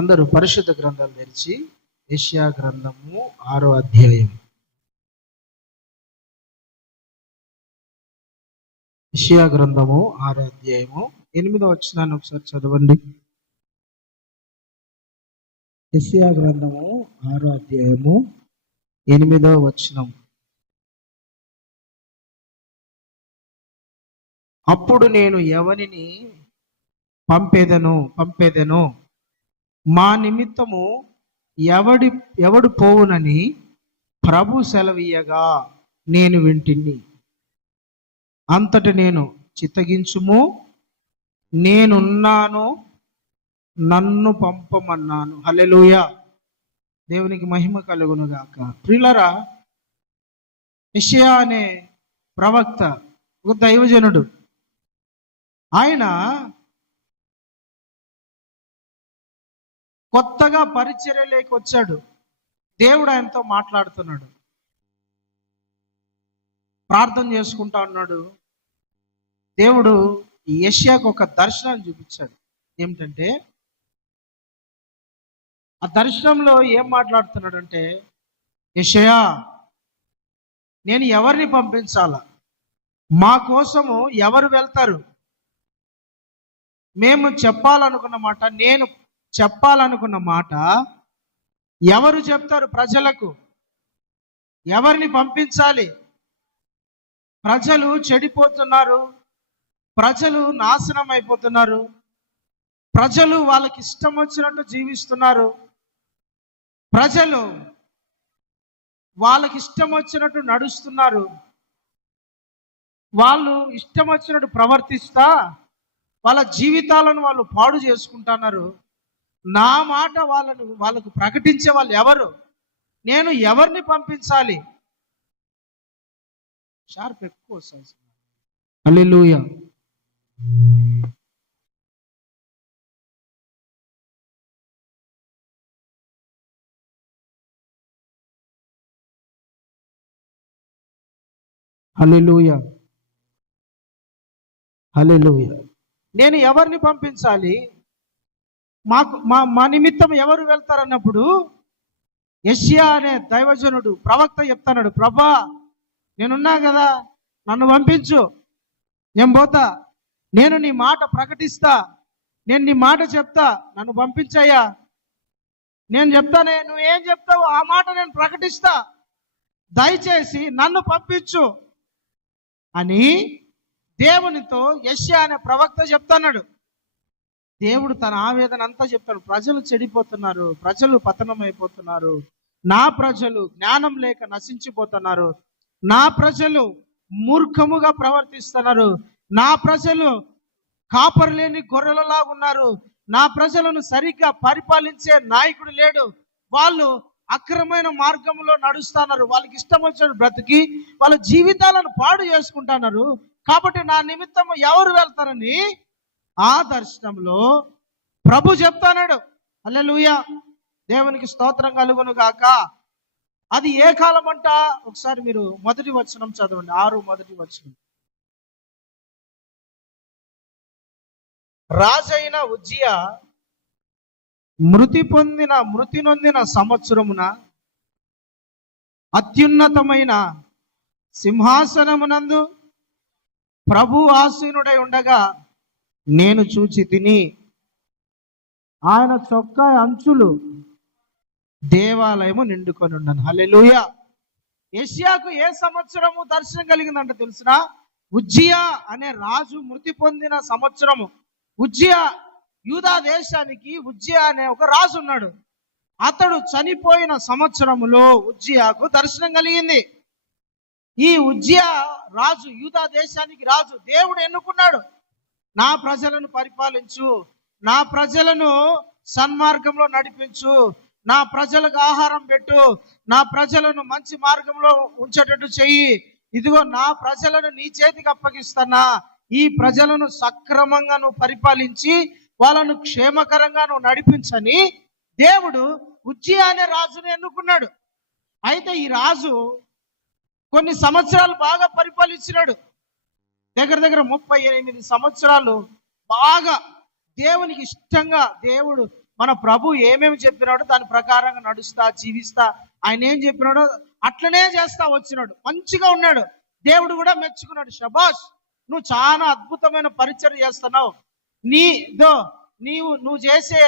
అందరూ పరిశుద్ధ గ్రంథాలు తెరిచి యెషయా గ్రంథము 6వ అధ్యాయం. యెషయా గ్రంథము 6వ అధ్యాయము 8వ వచనాన్ని ఒకసారి చదవండి. యెషయా గ్రంథము 6వ అధ్యాయము 8వ వచనం. అప్పుడు నేను ఎవరిని పంపేదను మా నిమిత్తము ఎవడు పోవునని ప్రభు సెలవీయగా నేను వింటిని. అంతటి నేను చిత్తగించుము, నేనున్నాను, నన్ను పంపమన్నాను. హల్లెలూయా, దేవునికి మహిమ కలుగును గాక. ప్రియులారా, యెషయా అనే ప్రవక్త ఒక దైవజనుడు. ఆయన కొత్తగా పరిచర్యలోకి వచ్చాడు. దేవుడు ఆయనతో మాట్లాడుతున్నాడు, ప్రార్థన చేసుకుంటా ఉన్నాడు. దేవుడు యెషయాకు ఒక దర్శనాన్ని చూపించాడు. ఏమిటంటే, ఆ దర్శనంలో ఏం మాట్లాడుతున్నాడంటే, యెషయా, నేను ఎవరిని పంపించాలా? మా కోసము ఎవరు వెళ్తారు? మేము చెప్పాలనుకున్న మాట, నేను చెప్పాలనుకున్న మాట ఎవరు చెప్తారు ప్రజలకు? ఎవరిని పంపించాలి? ప్రజలు చెడిపోతున్నారు, ప్రజలు నాశనం అయిపోతున్నారు, ప్రజలు వాళ్ళకి ఇష్టం వచ్చినట్టు జీవిస్తున్నారు, ప్రజలు వాళ్ళకి ఇష్టం వచ్చినట్టు నడుస్తున్నారు, వాళ్ళు ఇష్టం వచ్చినట్టు ప్రవర్తిస్తా వాళ్ళ జీవితాలను వాళ్ళు పాడు చేసుకుంటున్నారు. నా మాట వాళ్ళకు ప్రకటించే వాళ్ళు ఎవరు? నేను ఎవరిని పంపించాలి? షార్ప్ ఎక్కువ వస్తుంది. హల్లెలూయా. హల్లెలూయా, హల్లెలూయా. నేను ఎవరిని పంపించాలి? మా నిమిత్తం ఎవరు వెళ్తారన్నప్పుడు యెషయా అనే దైవజనుడు ప్రవక్త చెప్తాడు, ప్రభా, నేనున్నా కదా, నన్ను పంపించు, నేను పోతా, నేను నీ మాట ప్రకటిస్తా, నేను నీ మాట చెప్తా, నన్ను పంపించయ్యా, నేను చెప్తానే, నువ్వేం చెప్తావు ఆ మాట నేను ప్రకటిస్తా, దయచేసి నన్ను పంపించు అని దేవునితో యెషయా అనే ప్రవక్త చెప్తున్నాడు. దేవుడు తన ఆవేదన అంతా చెప్తాడు. ప్రజలు చెడిపోతున్నారు, ప్రజలు పతనం అయిపోతున్నారు, నా ప్రజలు జ్ఞానం లేక నశించిపోతున్నారు, నా ప్రజలు మూర్ఖముగా ప్రవర్తిస్తున్నారు, నా ప్రజలు కాపరి లేని గొర్రెలలా ఉన్నారు, నా ప్రజలను సరిగ్గా పరిపాలించే నాయకుడు లేడు, వాళ్ళు అక్రమైన మార్గంలో నడుస్తున్నారు, వాళ్ళకి ఇష్టం వచ్చిన బ్రతికి వాళ్ళ జీవితాలను పాడు చేసుకుంటున్నారు. కాబట్టి నా నిమిత్తం ఎవరు వెళ్తారని ఆ దర్శనంలో ప్రభు చెప్తాడు. హల్లెలూయా, దేవునికి స్తోత్రం కలుగును గాక. అది ఏ కాలం అంట? ఒకసారి మీరు మొదటి వచనం చదవండి, 6 మొదటి వచనం. రాజైన ఉజ్జియా మృతి నొందిన సంవత్సరమున అత్యున్నతమైన సింహాసనమునందు ప్రభు ఆసీనుడై ఉండగా నేను చూచి తిని, ఆయన చొక్కా అంచులు దేవాలయము నిండుకొని ఉన్నాను. హల్లెలూయా. యెషయాకు ఏ సంవత్సరము దర్శనం కలిగిందంటే తెలుసునా? ఉజ్జియా అనే రాజు మృతి పొందిన సంవత్సరము. ఉజ్జియా, యూదా దేశానికి ఉజ్జియా అనే ఒక రాజు ఉన్నాడు. అతడు చనిపోయిన సంవత్సరములో ఉజ్జియాకు దర్శనం కలిగింది. ఈ ఉజ్జియా రాజు, యూదా దేశానికి రాజు. దేవుడు ఎన్నుకున్నాడు, నా ప్రజలను పరిపాలించు, నా ప్రజలను సన్మార్గంలో నడిపించు, నా ప్రజలకు ఆహారం పెట్టు, నా ప్రజలను మంచి మార్గంలో ఉంచేటట్టు చెయ్యి, ఇదిగో నా ప్రజలను నీ చేతికి అప్పగిస్తున్నా, ఈ ప్రజలను సక్రమంగా నువ్వు పరిపాలించి వాళ్ళను క్షేమకరంగా నువ్వు నడిపించని దేవుడు ఉజ్జియా అనే రాజును ఎన్నుకున్నాడు. అయితే ఈ రాజు కొన్ని సంవత్సరాలు బాగా పరిపాలించినాడు. దగ్గర 38 సంవత్సరాలు బాగా దేవునికి ఇష్టంగా దేవుడు మన ప్రభు ఏమేమి చెప్పినాడో దాని ప్రకారంగా నడుస్తా జీవిస్తా, ఆయన ఏం చెప్పినాడో అట్లనే చేస్తా వచ్చినాడు. మంచిగా ఉన్నాడు. దేవుడు కూడా మెచ్చుకున్నాడు. శబాష్, నువ్వు చాలా అద్భుతమైన పరిచర్య చేస్తున్నావు. నువ్వు చేసే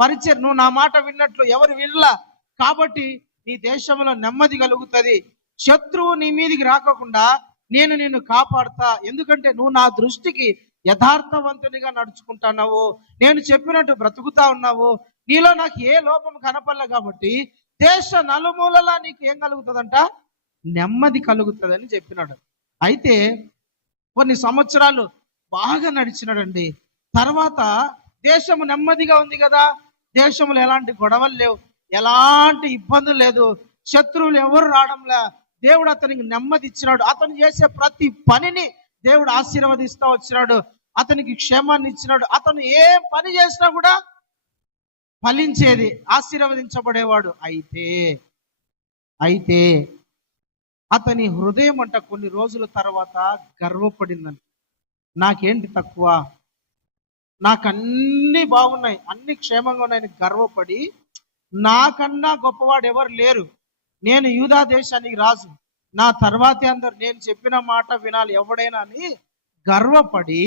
పరిచయం, నువ్వు నా మాట విన్నట్లు ఎవరు వినలా, కాబట్టి నీ దేశంలో నెమ్మది కలుగుతుంది. శత్రువు నీ మీదికి రాకుండా నేను నిన్ను కాపాడుతా. ఎందుకంటే నువ్వు నా దృష్టికి యథార్థవంతునిగా నడుచుకుంటున్నావు, నేను చెప్పినట్టు బ్రతుకుతా ఉన్నావు, నీలో నాకు ఏ లోపం కనపడలే. కాబట్టి దేశ నలుమూలలా నీకు ఏం కలుగుతుందంట? నెమ్మది కలుగుతుందని చెప్పినాడు. అయితే కొన్ని సంవత్సరాలు బాగా నడిచినాడండి. తర్వాత దేశము నెమ్మదిగా ఉంది కదా, దేశంలో ఎలాంటి గొడవలు లేవు, ఎలాంటి ఇబ్బందులు లేదు, శత్రువులు ఎవరు రావడంలే. దేవుడు అతనికి నెమ్మది ఇచ్చినాడు. అతను చేసే ప్రతి పనిని దేవుడు ఆశీర్వదిస్తూ వచ్చినాడు. అతనికి క్షేమాన్ని ఇచ్చినాడు. అతను ఏం పని చేసినా కూడా ఫలించేది, ఆశీర్వదించబడేవాడు. అయితే అతని హృదయం అంట కొన్ని రోజుల తర్వాత గర్వపడిందని. నాకేంటి తక్కువ, నాకు అన్ని బాగున్నాయి, అన్ని క్షేమంగా ఉన్నాయని గర్వపడి, నాకన్నా గొప్పవాడు ఎవరు లేరు, నేను యూదా దేశానికి రాజు, నా తర్వాతే అందరు నేను చెప్పిన మాట వినాలి ఎవడైనా అని గర్వపడి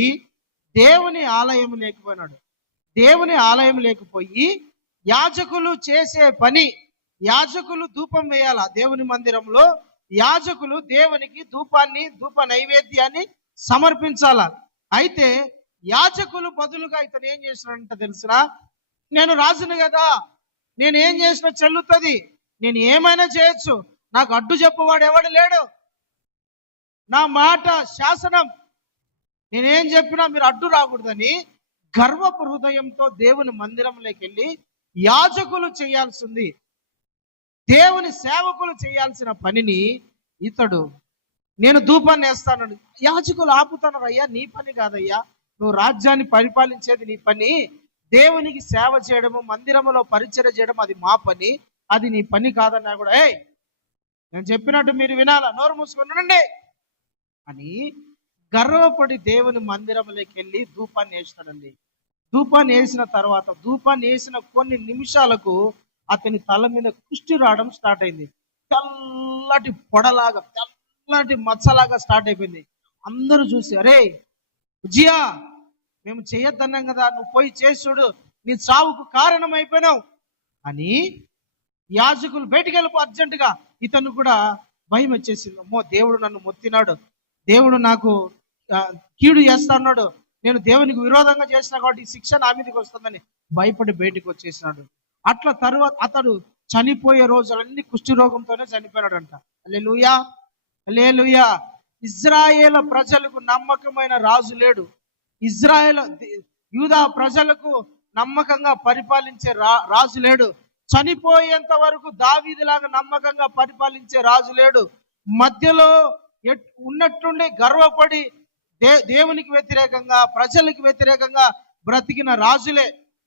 దేవుని ఆలయం లేకపోయినాడు. దేవుని ఆలయం లేకపోయి యాజకులు చేసే పని, యాజకులు ధూపం వేయాల దేవుని మందిరంలో, యాజకులు దేవునికి ధూప నైవేద్యాన్ని సమర్పించాల. అయితే యాజకులు బదులుగా ఇతను ఏం చేసినాడంట తెలుసునా? నేను రాజును కదా, నేను ఏం చేసినా చెల్లుతుంది, నేను ఏమైనా చేయొచ్చు, నాకు అడ్డు చెప్పవాడు ఎవడు లేడు, నా మాట శాసనం, నేనేం చెప్పినా మీరు అడ్డు రాకూడదని గర్వపు హృదయంతో దేవుని మందిరంలోకి వెళ్ళి యాజకులు చేయాల్సింది, దేవుని సేవకులు చేయాల్సిన పనిని ఇతడు నేను ధూపాన్ని వేస్తాను. యాజకులు ఆపుతున్నారు, అయ్యా నీ పని కాదయ్యా, నువ్వు రాజ్యాన్ని పరిపాలించేది నీ పని, దేవునికి సేవ చేయడము మందిరంలో పరిచర్య చేయడం అది మా పని, అది నీ పని కాదన్నా కూడా నేను చెప్పినట్టు మీరు వినాలా, నోరు మూసుకొని ఉండండి అని గర్వపడి దేవుని మందిరంలోకి వెళ్ళి ధూపాన్ని వేసినాడండి. ధూపాన్ని వేసిన తర్వాత, ధూపాన్ని వేసిన కొన్ని నిమిషాలకు అతని తల మీద కుష్టి రావడం స్టార్ట్ అయింది. తెల్లటి పొడలాగా, తెల్లటి మచ్చలాగా స్టార్ట్ అయిపోయింది. అందరూ చూసి, అరే విజయా, మేము చేయొద్దన్నాం కదా, నువ్వు పోయి చేసి చూడు, నీ చావుకు కారణం అయిపోయినావు అని యాజకులు బయటికి వెళ్ళిపో అర్జెంటుగా. ఇతను కూడా భయం వచ్చేసింది, అమ్మో దేవుడు నన్ను మొత్తినాడు, దేవుడు నాకు కీడు చేస్తా అన్నాడు, నేను దేవునికి విరోధంగా చేసిన కాబట్టి ఈ శిక్ష నా మీదకి వస్తుందని భయపడి బయటికి వచ్చేసినాడు. అట్లా తర్వాత అతడు చనిపోయే రోజులన్నీ కుష్టి రోగంతోనే చనిపోయాడంట. హల్లెలూయా, హల్లెలూయా. ఇజ్రాయేల్ ప్రజలకు నమ్మకమైన రాజు లేడు. యూదా ప్రజలకు నమ్మకంగా పరిపాలించే రాజు లేడు. చనిపోయేంత వరకు దావీదులాగా నమ్మకంగా పరిపాలించే రాజు లేడు. మధ్యలో ఉన్నట్టుండి గర్వపడి దేవునికి వ్యతిరేకంగా, ప్రజలకు వ్యతిరేకంగా బ్రతికిన రాజులే.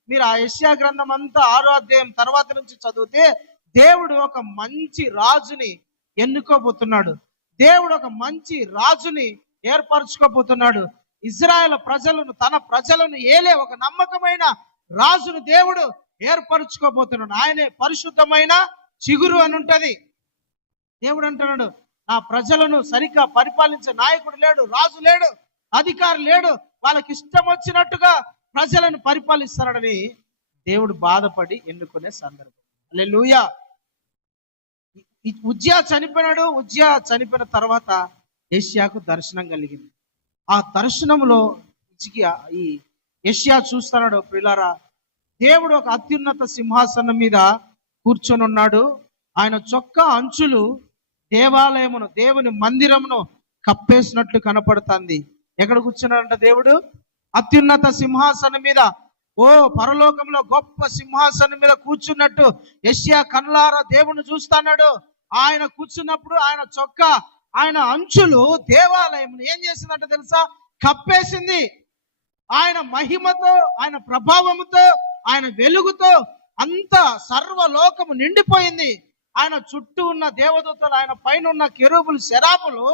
మీరు ఆ యెషయా గ్రంథం అంతా 6వ అధ్యాయం తర్వాత నుంచి చదివితే దేవుడు ఒక మంచి రాజుని ఎన్నుకోబోతున్నాడు. దేవుడు ఒక మంచి రాజుని ఏర్పరచుకోబోతున్నాడు. ఇజ్రాయెల్ ప్రజలను, తన ప్రజలను ఏలే ఒక నమ్మకమైన రాజును దేవుడు ఏర్పరచుకోబోతున్నాడు. ఆయనే పరిశుద్ధమైన చిగురు అని ఉంటది. దేవుడు అంటున్నాడు, నా ప్రజలను సరిగ్గా పరిపాలించే నాయకుడు లేడు, రాజు లేడు, అధికారి లేడు, వాళ్ళకి ఇష్టం వచ్చినట్టుగా ప్రజలను పరిపాలిస్తున్నాడని దేవుడు బాధపడి ఎన్నుకునే సందర్భం. హల్లెలూయా. ఉజ్జియా చనిపోయినాడు. ఉజ్జియా చనిపోయిన తర్వాత యెషయాకు దర్శనం కలిగింది. ఆ దర్శనంలో ఈ యెషయా చూస్తున్నాడు, ప్రియులారా, దేవుడు ఒక అత్యున్నత సింహాసనం మీద కూర్చొని ఉన్నాడు. ఆయన చొక్కా అంచులు దేవాలయమును, దేవుని మందిరమును కప్పేసినట్లు కనపడుతుంది. ఎక్కడ కూర్చున్నాడంట దేవుడు? అత్యున్నత సింహాసనం మీద. ఓ పరలోకంలో గొప్ప సింహాసనం మీద కూర్చున్నట్టు యెషయా కన్నులారా దేవుని చూస్తున్నాడు. ఆయన కూర్చున్నప్పుడు ఆయన చొక్కా, ఆయన అంచులు దేవాలయం ఏం చేసిందంట తెలుసా? కప్పేసింది. ఆయన మహిమతో, ఆయన ప్రభావముతో, ఆయన వెలుగుతో అంత సర్వలోకము నిండిపోయింది. ఆయన చుట్టూ ఉన్న దేవదూతలు, ఆయన పైన ఉన్న కెరూబులు, శరాబులు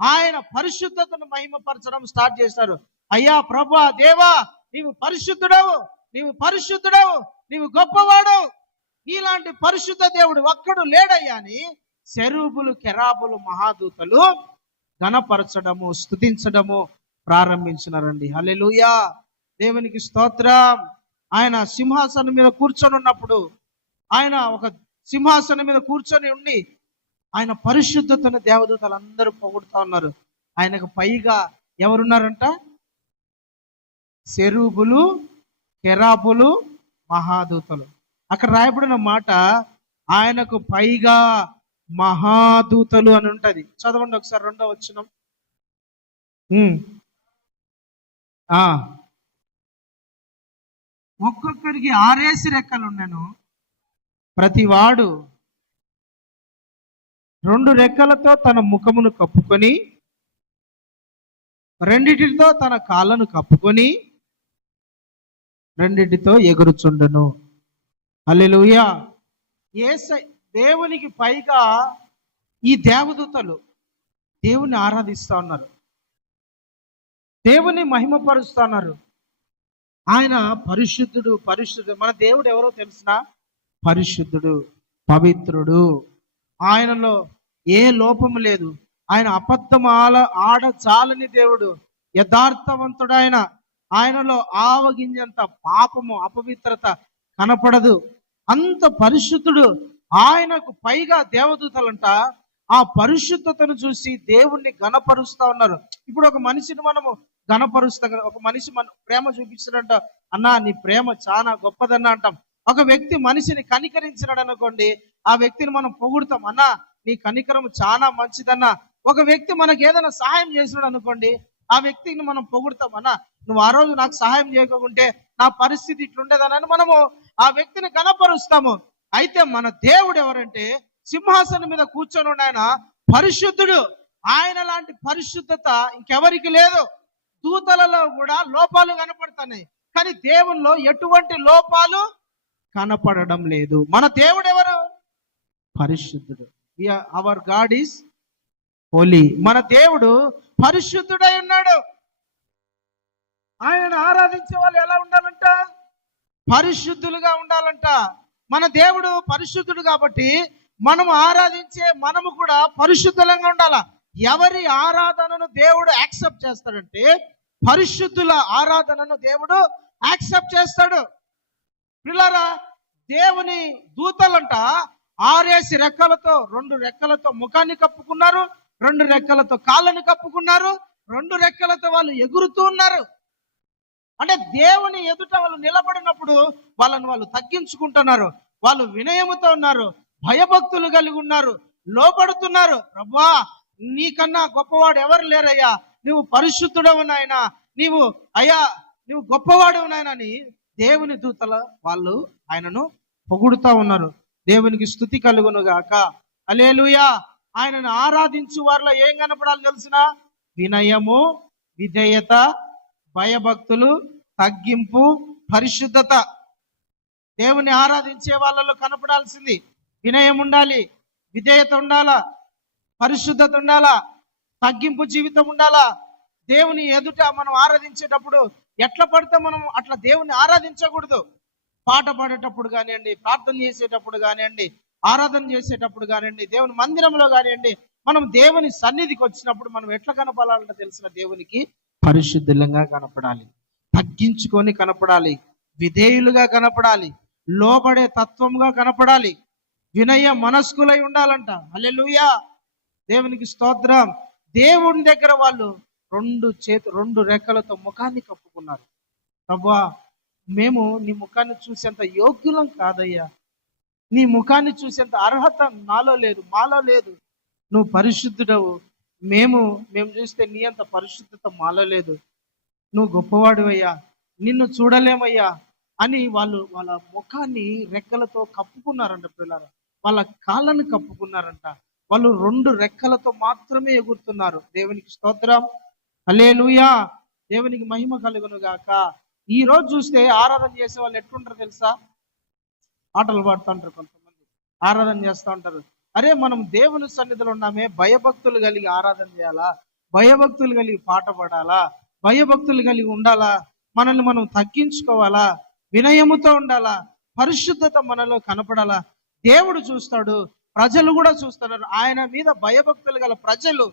ఆయన పరిశుద్ధతను మహిమపరచడం స్టార్ట్ చేశారు. అయ్యా ప్రభా, దేవా, నీవు పరిశుద్ధుడవు, నీవు పరిశుద్ధుడవు, నీవు గొప్పవాడు, నీలాంటి పరిశుద్ధ దేవుడు ఒక్కడు లేడయ్యా అని సెరూబులు, కెరాబులు, మహాదూతలు ఘనపరచడము, స్తుతించడము ప్రారంభించినారండి. హల్లెలూయా, దేవునికి స్తోత్రం. ఆయన సింహాసనం మీద కూర్చొని ఉన్నప్పుడు, ఆయన ఒక సింహాసనం మీద కూర్చొని ఉండి ఆయన పరిశుద్ధతను దేవదూతలు అందరూ పొగుడుతా ఉన్నారు. ఆయనకు పైగా ఎవరున్నారంట? సెరూబులు, కెరాబులు, మహాదూతలు. అక్కడ రాయబడిన మాట ఆయనకు పైగా మహాదూతలు అని ఉంటది. చదవండి ఒకసారి 2వ వచనం. ఒక్కొక్కరికి 6 రెక్కలు ఉండెను, ప్రతివాడు 2 రెక్కలతో తన ముఖమును కప్పుకొని, 2 తన కాళ్ళను కప్పుకొని, 2 ఎగురుచుండును. హల్లెలూయా. దేవునికి పైగా ఈ దేవదూతలు దేవుని ఆరాధిస్తా ఉన్నారు, దేవుని మహిమపరుస్తా ఉన్నారు. ఆయన పరిశుద్ధుడు, పరిశుద్ధుడు. మన దేవుడు ఎవరో తెలిసిన? పరిశుద్ధుడు, పవిత్రుడు. ఆయనలో ఏ లోపము లేదు. ఆయన అబద్ధం ఆడచాలని దేవుడు, యథార్థవంతుడు. ఆయనలో ఆవగింజంత పాపము, అపవిత్రత కనపడదు. అంత పరిశుద్ధుడు. ఆయనకు పైగా దేవదూతలంట ఆ పరిశుద్ధతను చూసి దేవుణ్ణి గణపరుస్తా ఉన్నారు. ఇప్పుడు ఒక మనిషిని మనము గణపరుస్తాం, ఒక మనిషి మన ప్రేమ చూపిస్తాడంట, అన్నా నీ ప్రేమ చాలా గొప్పదన్నా అంటాం. ఒక వ్యక్తి మనిషిని కనికరించినాడు అనుకోండి, ఆ వ్యక్తిని మనం పొగుడుతాం, అన్నా నీ కనికరం చాలా మంచిదన్నా. ఒక వ్యక్తి మనకి ఏదైనా సహాయం చేసినాడు అనుకోండి, ఆ వ్యక్తిని మనం పొగుడుతాం, అన్నా నువ్వు ఆ రోజు నాకు సహాయం చేయకుంటే నా పరిస్థితి ఇట్లుండేదనని మనము ఆ వ్యక్తిని గణపరుస్తాము. అయితే మన దేవుడు ఎవరంటే సింహాసనం మీద కూర్చొని ఆయన పరిశుద్ధుడు. ఆయన లాంటి పరిశుద్ధత ఇంకెవరికి లేదు. దూతలలో కూడా లోపాలు కనపడుతున్నాయి, కానీ దేవుల్లో ఎటువంటి లోపాలు కనపడడం లేదు. మన దేవుడు ఎవరు? పరిశుద్ధుడు. Our God is holy. మన దేవుడు పరిశుద్ధుడై ఉన్నాడు. ఆయన ఆరాధించే వాళ్ళు ఎలా ఉండాలంట? పరిశుద్ధులుగా ఉండాలంట. మన దేవుడు పరిశుద్ధుడు కాబట్టి మనము ఆరాధించే మనము కూడా పరిశుద్ధంగా ఉండాలా. ఎవరి ఆరాధనను దేవుడు యాక్సెప్ట్ చేస్తాడంటే పరిశుద్ధుల ఆరాధనను దేవుడు యాక్సెప్ట్ చేస్తాడు. పిల్లరా, దేవుని దూతలంట 6 రెక్కలతో, 2 రెక్కలతో ముఖాన్ని కప్పుకున్నారు, 2 రెక్కలతో కాళ్ళని కప్పుకున్నారు, 2 రెక్కలతో వాళ్ళు ఎగురుతూ ఉన్నారు. అంటే దేవుని ఎదుట వాళ్ళు నిలబడినప్పుడు వాళ్ళు తగ్గించుకుంటున్నారు, వాళ్ళు వినయముతో ఉన్నారు, భయభక్తులు కలిగి ఉన్నారు, లోపడుతున్నారు. ప్రభువా, నీకన్నా గొప్పవాడు ఎవరు లేరయ్యా, నువ్వు పరిశుద్ధుడవు నాయనా, నువ్వు గొప్పవాడవు నాయనా అని దేవుని దూతల వాళ్ళు ఆయనను పొగుడుతా ఉన్నారు. దేవునికి స్తుతి కలుగును గాక. హల్లెలూయా. ఆయనను ఆరాధించు వారిలో ఏం కనపడాలి తెలిసిన? వినయము, విధేయత, భయభక్తులు, తగ్గింపు, పరిశుద్ధత. దేవుని ఆరాధించే వాళ్ళలో కనపడాల్సింది వినయం ఉండాలి, విధేయత ఉండాలా, పరిశుద్ధత ఉండాలా, తగ్గింపు జీవితం ఉండాలా. దేవుని ఎదుట మనం ఆరాధించేటప్పుడు ఎట్లా పడితే మనం అట్లా దేవుని ఆరాధించకూడదు. పాట పాడేటప్పుడు కానివ్వండి, ప్రార్థన చేసేటప్పుడు కానివ్వండి, ఆరాధన చేసేటప్పుడు కానివ్వండి, దేవుని మందిరంలో కానివ్వండి, మనం దేవుని సన్నిధికి వచ్చినప్పుడు మనం ఎట్లా కనపడాలంటే తెలిసిన దేవునికి పరిశుద్ధంగా కనపడాలి, తగ్గించుకొని కనపడాలి, విధేయులుగా కనపడాలి, లోబడే తత్వంగా కనపడాలి, వినయ మనస్కులై ఉండాలంట. హల్లెలూయా, దేవునికి స్తోత్రం. దేవుని దగ్గర వాళ్ళు 2 రెక్కలతో ముఖాన్ని కప్పుకున్నారు. ప్రభువా, మేము నీ ముఖాన్ని చూసేంత యోగ్యులం కాదయ్యా, నీ ముఖాన్ని చూసేంత అర్హత నాలో లేదు, మాలో లేదు. నువ్వు పరిశుద్ధుడవు, మేము చూస్తే నీ అంత పరిశుద్ధత మాలో లేదు. నువ్వు గొప్పవాడివయ్యా, నిన్ను చూడలేమయ్యా అని వాళ్ళ ముఖాన్ని రెక్కలతో కప్పుకున్నారంట. పిల్లలు వాళ్ళ కాళ్ళను కప్పుకున్నారంట. వాళ్ళు 2 రెక్కలతో మాత్రమే ఎగురుతున్నారు. దేవునికి స్తోత్రం. హల్లెలూయా. దేవునికి మహిమ కలుగును గాక. ఈ రోజు చూస్తే ఆరాధన చేసే వాళ్ళు ఎట్లుంటారు తెలుసా? ఆటలు పాడుతుంటారు, కొంతమంది ఆరాధన చేస్తూ ఉంటారు. అరే, మనం దేవుని సన్నిధిలో ఉన్నామే, భయభక్తులు కలిగి ఆరాధన చేయాలా, భయభక్తులు కలిగి పాట పాడాలా, భయభక్తులు కలిగి ఉండాలా, మనల్ని మనం తగ్గించుకోవాలా. వినయముతో ఉండాలా, పరిశుద్ధత మనలో కనపడాలా. దేవుడు చూస్తాడు, ప్రజలు కూడా చూస్తున్నారు. ఆయన మీద భయభక్తులు గల ప్రజలు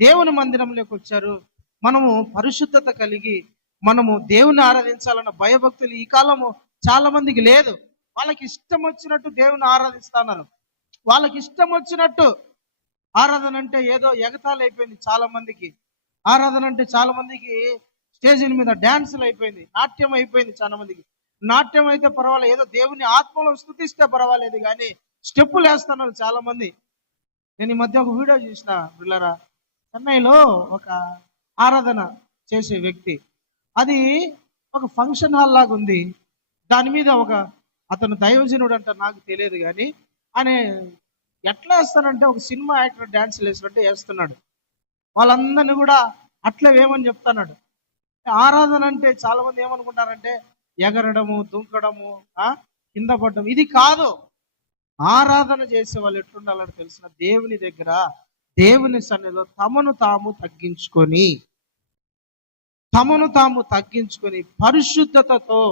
దేవుని మందిరంలోకి వచ్చారు. మనము పరిశుద్ధత కలిగి మనము దేవుని ఆరాధించాలన్న భయభక్తులు ఈ కాలము చాలా మందికి లేదు. వాళ్ళకి ఇష్టం వచ్చినట్టు దేవుని ఆరాధిస్తున్నారు. వాళ్ళకి ఇష్టం వచ్చినట్టు ఆరాధన అంటే ఏదో ఎగతాళి అయిపోయింది చాలా మందికి. ఆరాధన అంటే చాలా మందికి స్టేజీల మీద డ్యాన్సులు అయిపోయింది, నాట్యం అయిపోయింది చాలా మందికి. నాట్యం అయితే పర్వాలేదు, ఏదో దేవుని ఆత్మలో స్తుతిస్తే పర్వాలేదు, కానీ స్టెప్పులు వేస్తున్నారు చాలా మంది. నేను ఈ మధ్య ఒక వీడియో చూసిన పిల్లరా, చెన్నైలో ఒక ఆరాధన చేసే వ్యక్తి, అది ఒక ఫంక్షన్ హాల్ లాగా ఉంది. దాని మీద ఒక అతను దైవజనుడు అంట, నాకు తెలియదు, కానీ ఆయన ఎట్లా వేస్తానంటే ఒక సినిమా యాక్టర్ డ్యాన్సులు వేసినట్టు వేస్తున్నాడు. వాళ్ళందరినీ కూడా అట్లా వేమని చెప్తున్నాడు. ఆరాధన అంటే చాలా మంది ఏమనుకుంటారంటే ఎగరడము, దుంకడము, కింద పడడం, ఇది కాదు. ఆరాధన చేసే వాళ్ళు ఎట్లుండాలని తెలిసిన దేవుని దగ్గర, దేవుని సన్నిధిలో తమను తాము తగ్గించుకొని పరిశుద్ధతతో,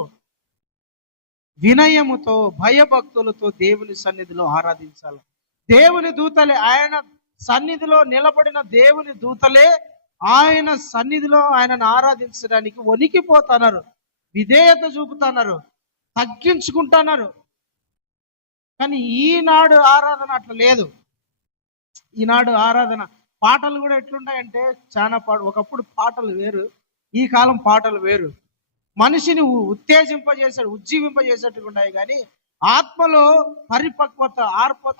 వినయముతో, భయభక్తులతో దేవుని సన్నిధిలో ఆరాధించాలి. దేవుని దూతలే, ఆయన సన్నిధిలో నిలబడిన దేవుని దూతలే ఆయన సన్నిధిలో ఆయనను ఆరాధించడానికి వణికిపోతున్నారు, విధేయత చూపుతున్నారు, తగ్గించుకుంటున్నారు. కానీ ఈనాడు ఆరాధన అట్లా లేదు. ఈనాడు ఆరాధన పాటలు కూడా ఎట్లున్నాయంటే చాలా ఒకప్పుడు పాటలు వేరు, ఈ కాలం పాటలు వేరు. మనిషిని ఉజ్జీవింపజేసేట్టుగా ఉన్నాయి, కానీ ఆత్మలో పరిపక్వత,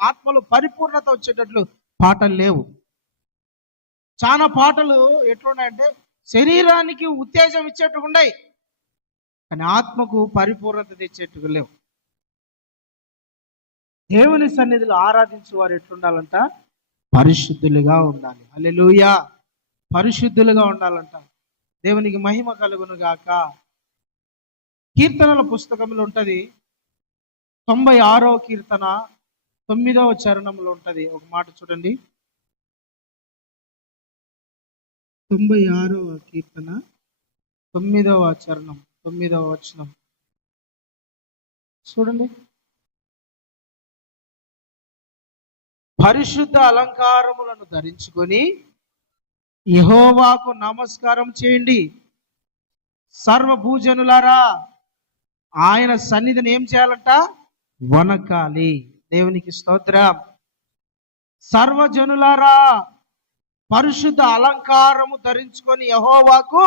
ఆత్మలో పరిపూర్ణత వచ్చేటట్లు పాటలు లేవు. చాలా పాటలు ఎట్లున్నాయంటే శరీరానికి ఉత్తేజం ఇచ్చేట్టుగా ఉన్నాయి, కానీ ఆత్మకు పరిపూర్ణత తెచ్చేట్టుగా లేవు. దేవుని సన్నిధిలో ఆరాధించే వారు ఎట్లుండాలంట? పరిశుద్ధులుగా ఉండాలి. హల్లెలూయా, పరిశుద్ధులుగా ఉండాలంట. దేవునికి మహిమ కలుగును గాక. కీర్తనల పుస్తకంలో ఉంటది, 96వ కీర్తన 9వ చరణంలో ఉంటది. ఒక మాట చూడండి, 96వ కీర్తన 9వ చరణం 9వ వచనం చూడండి. పరిశుద్ధ అలంకారములను ధరించుకొని యెహోవాకు నమస్కారం చేయండి. సర్వభూజనులారా, ఆయన సన్నిధిని ఏం చేయాలంట? వనకాలి. దేవునికి స్తోత్రం. సర్వజనులారా, పరిశుద్ధ అలంకారము ధరించుకొని యెహోవాకు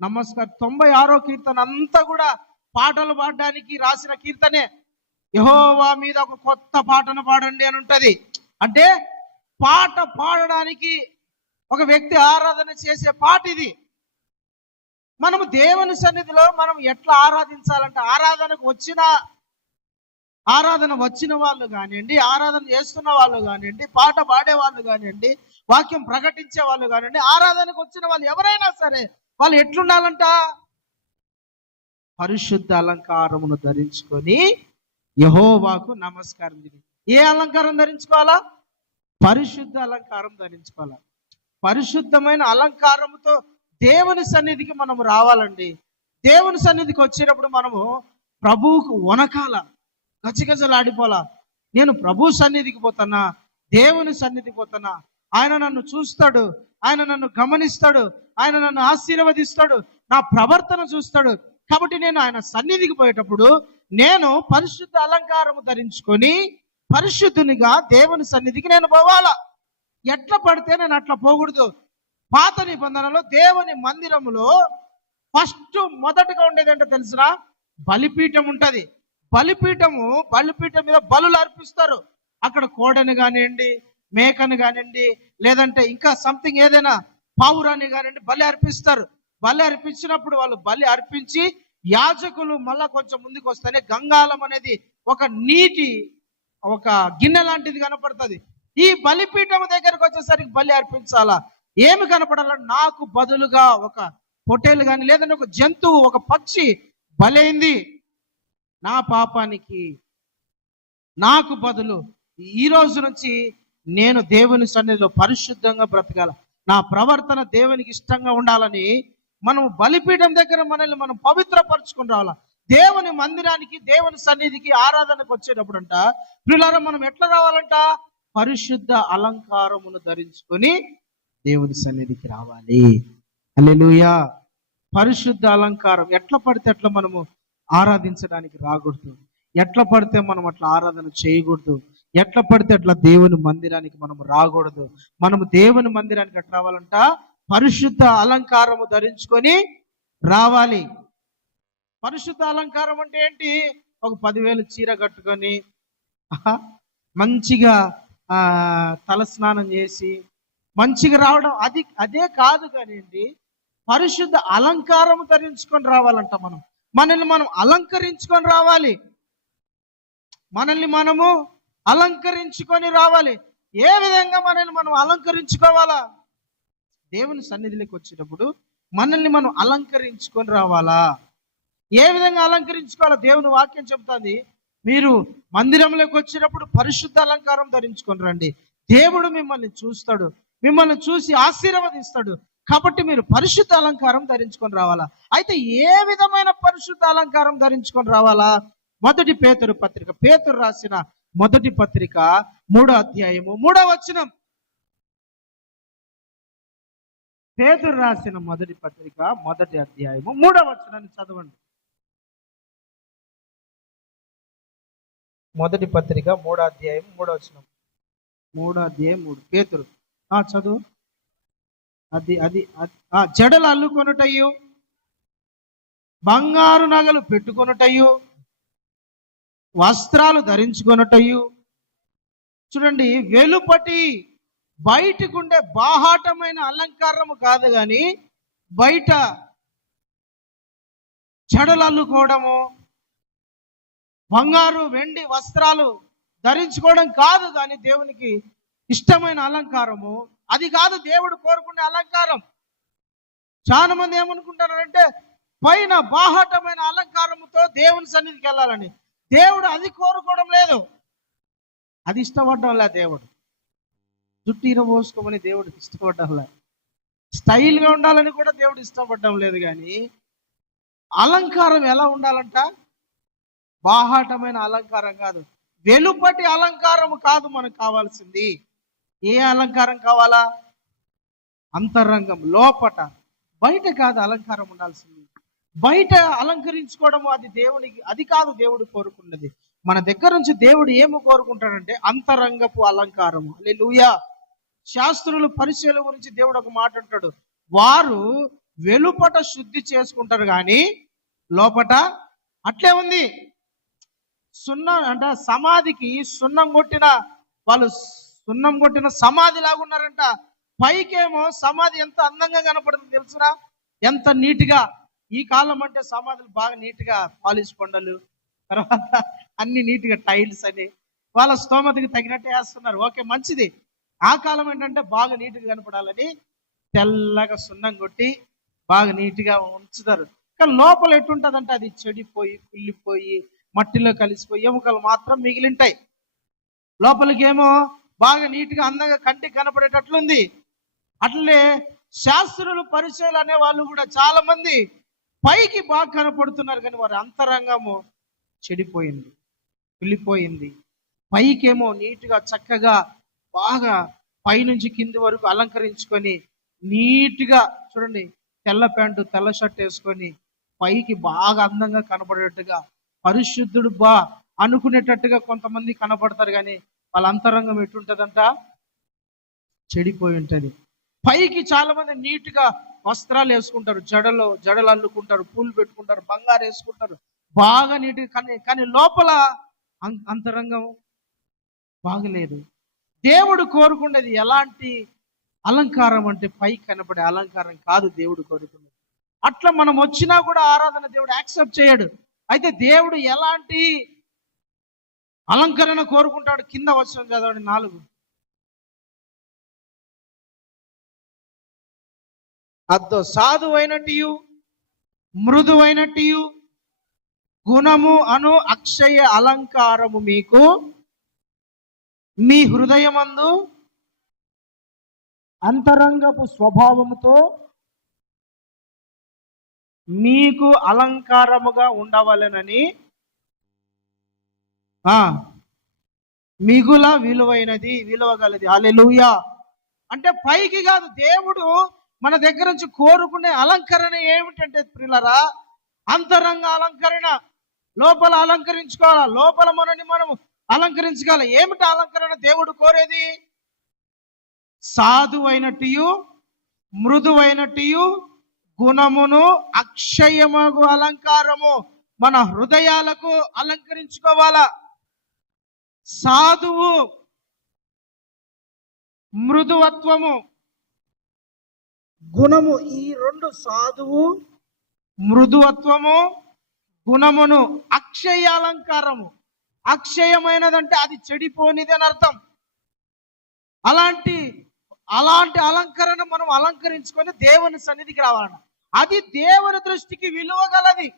నమస్కారం. 96వ కీర్తన అంతా కూడా పాటలు పాడడానికి రాసిన కీర్తనే. యెహోవా మీద ఒక కొత్త పాటను పాడండి అని ఉంటది. అంటే పాట పాడడానికి ఒక వ్యక్తి ఆరాధన చేసే పాట ఇది. మనము దేవుని సన్నిధిలో మనం ఎట్లా ఆరాధించాలంటే, ఆరాధన వచ్చిన వాళ్ళు కానివ్వండి, ఆరాధన చేస్తున్న వాళ్ళు కానివ్వండి, పాట పాడే వాళ్ళు కానివ్వండి, వాక్యం ప్రకటించే వాళ్ళు కానివ్వండి, ఆరాధనకు వచ్చిన వాళ్ళు ఎవరైనా సరే వాళ్ళు ఎట్లుండాలంట? పరిశుద్ధ అలంకారమును ధరించుకొని యెహోవాకు నమస్కారం. ఏ అలంకారం ధరించుకోవాలా? పరిశుద్ధ అలంకారం ధరించుకోవాలా. పరిశుద్ధమైన అలంకారముతో దేవుని సన్నిధికి మనము రావాలండి. దేవుని సన్నిధికి వచ్చేటప్పుడు మనము ప్రభువుకు వనకాల, గజగజలాడిపోలా. నేను ప్రభు సన్నిధికి పోతున్నా, దేవుని సన్నిధికి పోతున్నా, ఆయన నన్ను చూస్తాడు, ఆయన నన్ను గమనిస్తాడు, ఆయన నన్ను ఆశీర్వదిస్తాడు, నా ప్రవర్తన చూస్తాడు. కాబట్టి నేను ఆయన సన్నిధికి పోయేటప్పుడు నేను పరిశుద్ధ అలంకారము ధరించుకొని పరిశుద్ధునిగా దేవుని సన్నిధికి నేను పోవాలా. ఎట్లా పడితే నేను అట్లా పోకూడదు. పాత నిబంధనలో దేవుని మందిరములో మొదటగా ఉండేది అంటే తెలుసురా? బలిపీఠం ఉంటది. బలిపీఠం మీద బలులు అర్పిస్తారు. అక్కడ కోడని కానివ్వండి, మేకను కానివ్వండి, లేదంటే ఇంకా సంథింగ్ ఏదైనా పావురాన్ని కానివ్వండి బలి అర్పిస్తారు. బలి అర్పించినప్పుడు వాళ్ళు బలి అర్పించి యాజకులు మళ్ళా కొంచెం ముందుకు వస్తేనే గంగాళం అనేది ఒక గిన్నె లాంటిది కనపడుతుంది. ఈ బలిపీఠం దగ్గరకు వచ్చేసరికి బలి అర్పించాలా. ఏమి కనపడాల? నాకు బదులుగా ఒక పొట్టేలు కానీ లేదంటే ఒక జంతువు, ఒక పక్షి బలైంది. నా పాపానికి నాకు బదులు ఈ రోజు నుంచి నేను దేవుని సన్నిధిలో పరిశుద్ధంగా బ్రతకాల, నా ప్రవర్తన దేవునికి ఇష్టంగా ఉండాలని మనం బలిపీఠం దగ్గర మనల్ని మనం పవిత్రపరచుకుని రావాలా. దేవుని మందిరానికి, దేవుని సన్నిధికి, ఆరాధనకు వచ్చేటప్పుడంట ప్రియులారా మనం ఎట్లా రావాలంట? పరిశుద్ధ అలంకారమును ధరించుకొని దేవుని సన్నిధికి రావాలి. హల్లెలూయా. పరిశుద్ధ అలంకారం. ఎట్లా పడితే అట్లా మనము ఆరాధించడానికి రాకూడదు. ఎట్లా పడితే మనం అట్లా ఆరాధన చేయకూడదు. ఎట్లా పడితే అట్లా దేవుని మందిరానికి మనం రాకూడదు. మనము దేవుని మందిరానికి ఎట్లా రావాలంట? పరిశుద్ధ అలంకారము ధరించుకొని రావాలి. పరిశుద్ధ అలంకారం అంటే ఏంటి? ఒక 10,000 చీర కట్టుకొని మంచిగా తల స్నానం చేసి మంచిగా రావడం అదే కాదు. కానీ పరిశుద్ధ అలంకారం ధరించుకొని రావాలంట. మనల్ని మనం అలంకరించుకొని రావాలి. మనల్ని మనము అలంకరించుకొని రావాలి. ఏ విధంగా మనల్ని మనం అలంకరించుకోవాలా? దేవుని సన్నిధిలోకి వచ్చేటప్పుడు మనల్ని మనం అలంకరించుకొని రావాలా? ఏ విధంగా అలంకరించుకోవాలా? దేవుని వాక్యం చెబుతుంది, మీరు మందిరంలోకి వచ్చినప్పుడు పరిశుద్ధ అలంకారం ధరించుకొని రండి. దేవుడు మిమ్మల్ని చూస్తాడు, మిమ్మల్ని చూసి ఆశీర్వదిస్తాడు. కాబట్టి మీరు పరిశుద్ధ అలంకారం ధరించుకొని రావాలా. అయితే ఏ విధమైన పరిశుద్ధ అలంకారం ధరించుకొని రావాలా? మొదటి పేతురు పత్రిక, పేతురు రాసిన మొదటి పత్రిక 3వ అధ్యాయము 3వ వచనం. పేతురు రాసిన మొదటి పత్రిక 1వ అధ్యాయము 3వ వచనాన్ని చదవండి. మొదటి పత్రిక 3వ అధ్యాయం 3వ వచనం. 3వ అధ్యాయం 3. పేతురు చదువు. అది జడలు అల్లుకొనుటయు, బంగారు నగలు పెట్టుకొనుటయు, వస్త్రాలు ధరించుకొనుటయు. చూడండి, వెలుపటి బయటకుండే బాహాటమైన అలంకారము కాదు, కానీ బయట జడలు అల్లుకోవడము, బంగారు వెండి వస్త్రాలు ధరించుకోవడం కాదు. కానీ దేవునికి ఇష్టమైన అలంకారము అది కాదు. దేవుడు కోరుకునే అలంకారం. చాలా మంది ఏమనుకుంటారంటే పైన బాహాటమైన అలంకారముతో దేవుని సన్నిధికి వెళ్ళాలని. దేవుడు అది కోరుకోవడం లేదు, అది ఇష్టపడడం లేదు. దేవుడు జుట్టు ఇరబోసుకోమని దేవుడికి ఇష్టపడడం లేదు, స్టైల్గా ఉండాలని కూడా దేవుడు ఇష్టపడడం లేదు. కానీ అలంకారం ఎలా ఉండాలంట? బాహాటమైన అలంకారం కాదు, వెలుపటి అలంకారం కాదు మనకు కావాల్సింది. ఏ అలంకారం కావాలా? అంతరంగం, లోపట, బయట కాదు అలంకారం ఉండాల్సింది. బయట అలంకరించుకోవడం అది కాదు దేవుడు కోరుకున్నది. మన దగ్గర నుంచి దేవుడు ఏమి కోరుకుంటాడంటే అంతరంగపు అలంకారము. హల్లెలూయా. శాస్త్రులు, పరిచయుల గురించి దేవుడు ఒక మాట అంటాడు, వారు వెలుపట శుద్ధి చేసుకుంటారు కానీ లోపట అట్లే ఉంది. సమాధికి సున్నం కొట్టిన సమాధి లాగా ఉన్నారంట. పైకేమో సమాధి ఎంత అందంగా కనపడుతుంది తెలుసురా, ఎంత నీట్గా. ఈ కాలం అంటే సమాధులు బాగా నీట్గా పాలిష్ కొండలు, తర్వాత అన్ని నీట్గా టైల్స్ అని వాళ్ళ స్తోమతకి తగినట్టే వేస్తున్నారు. ఓకే, మంచిది. ఆ కాలం ఏంటంటే బాగా నీట్గా కనపడాలని తెల్లగా సున్నం కొట్టి బాగా నీట్గా ఉంచుతారు. కానీ లోపల ఎట్టుంటదంటే అది చెడిపోయి, కుళ్ళిపోయి, మట్టిలో కలిసిపోయి ఎముకలు మాత్రం మిగిలింటాయి. లోపలికి ఏమో బాగా నీట్గా అందంగా కంటికి కనపడేటట్లుంది. అట్లనే శాస్త్రులు, పరిచయులు అనే వాళ్ళు కూడా చాలా మంది పైకి బాగా కనపడుతున్నారు, కానీ వారి అంతరంగము చెడిపోయింది, కుళ్ళిపోయింది. పైకేమో నీట్గా చక్కగా బాగా పైనుంచి కింది వరకు అలంకరించుకొని నీట్గా, చూడండి, తెల్ల ప్యాంటు తెల్ల షర్ట్ వేసుకొని పైకి బాగా అందంగా కనపడేట్టుగా పరిశుద్ధుడు అనుకునేటట్టుగా కొంతమంది కనపడతారు, కానీ వాళ్ళ అంతరంగం ఎటుంటదంట? చెడిపోయి ఉంటుంది. పైకి చాలా మంది నీట్గా వస్త్రాలు వేసుకుంటారు, జడలు అల్లుకుంటారు, పూలు పెట్టుకుంటారు, బంగారు వేసుకుంటారు, బాగా నీట్గా. కానీ లోపల అంతరంగం బాగలేదు. దేవుడు కోరుకునేది ఎలాంటి అలంకారం అంటే పైకి కనపడే అలంకారం కాదు దేవుడు కోరుకునేది. అట్లా మనం వచ్చినా కూడా ఆరాధన దేవుడు యాక్సెప్ట్ చేయడు. అయితే దేవుడు ఎలాంటి అలంకరణ కోరుకుంటాడు? కింద వచనం చదవండి, 4. సాధువైనట్టు, మృదువైనట్టు, గుణము అను అక్షయ అలంకారము మీకు మీ హృదయమందు అంతరంగపు స్వభావముతో మీకు అలంకారముగా ఉండవలెనని మిగుల విలువ గలది. హల్లెలూయా. అంటే పైకి కాదు, దేవుడు మన దగ్గర నుంచి కోరుకునే అలంకరణ ఏమిటంటే ప్రియులారా, అంతరంగ అలంకరణ. లోపల అలంకరించుకోవాలా, లోపల మనని మనం అలంకరించుకోవాలి. ఏమిటి అలంకరణ దేవుడు కోరేది? సాధువైనట్టు, మృదువైనట్టు గుణమును, అక్షయమగు అలంకారము మన హృదయాలకు అలంకరించుకోవాలా. సాధువు, మృదువత్వము, గుణము, ఈ రెండు, సాధువు, మృదువత్వము, గుణమును, అక్షయ అలంకారము. అక్షయమైనదంటే అది చెడిపోనిది అని అర్థం. అలాంటి అలంకరణ మనం అలంకరించుకొని దేవుని సన్నిధికి రావాలన్న. అది దేవుని దృష్టికి విలువ గలది.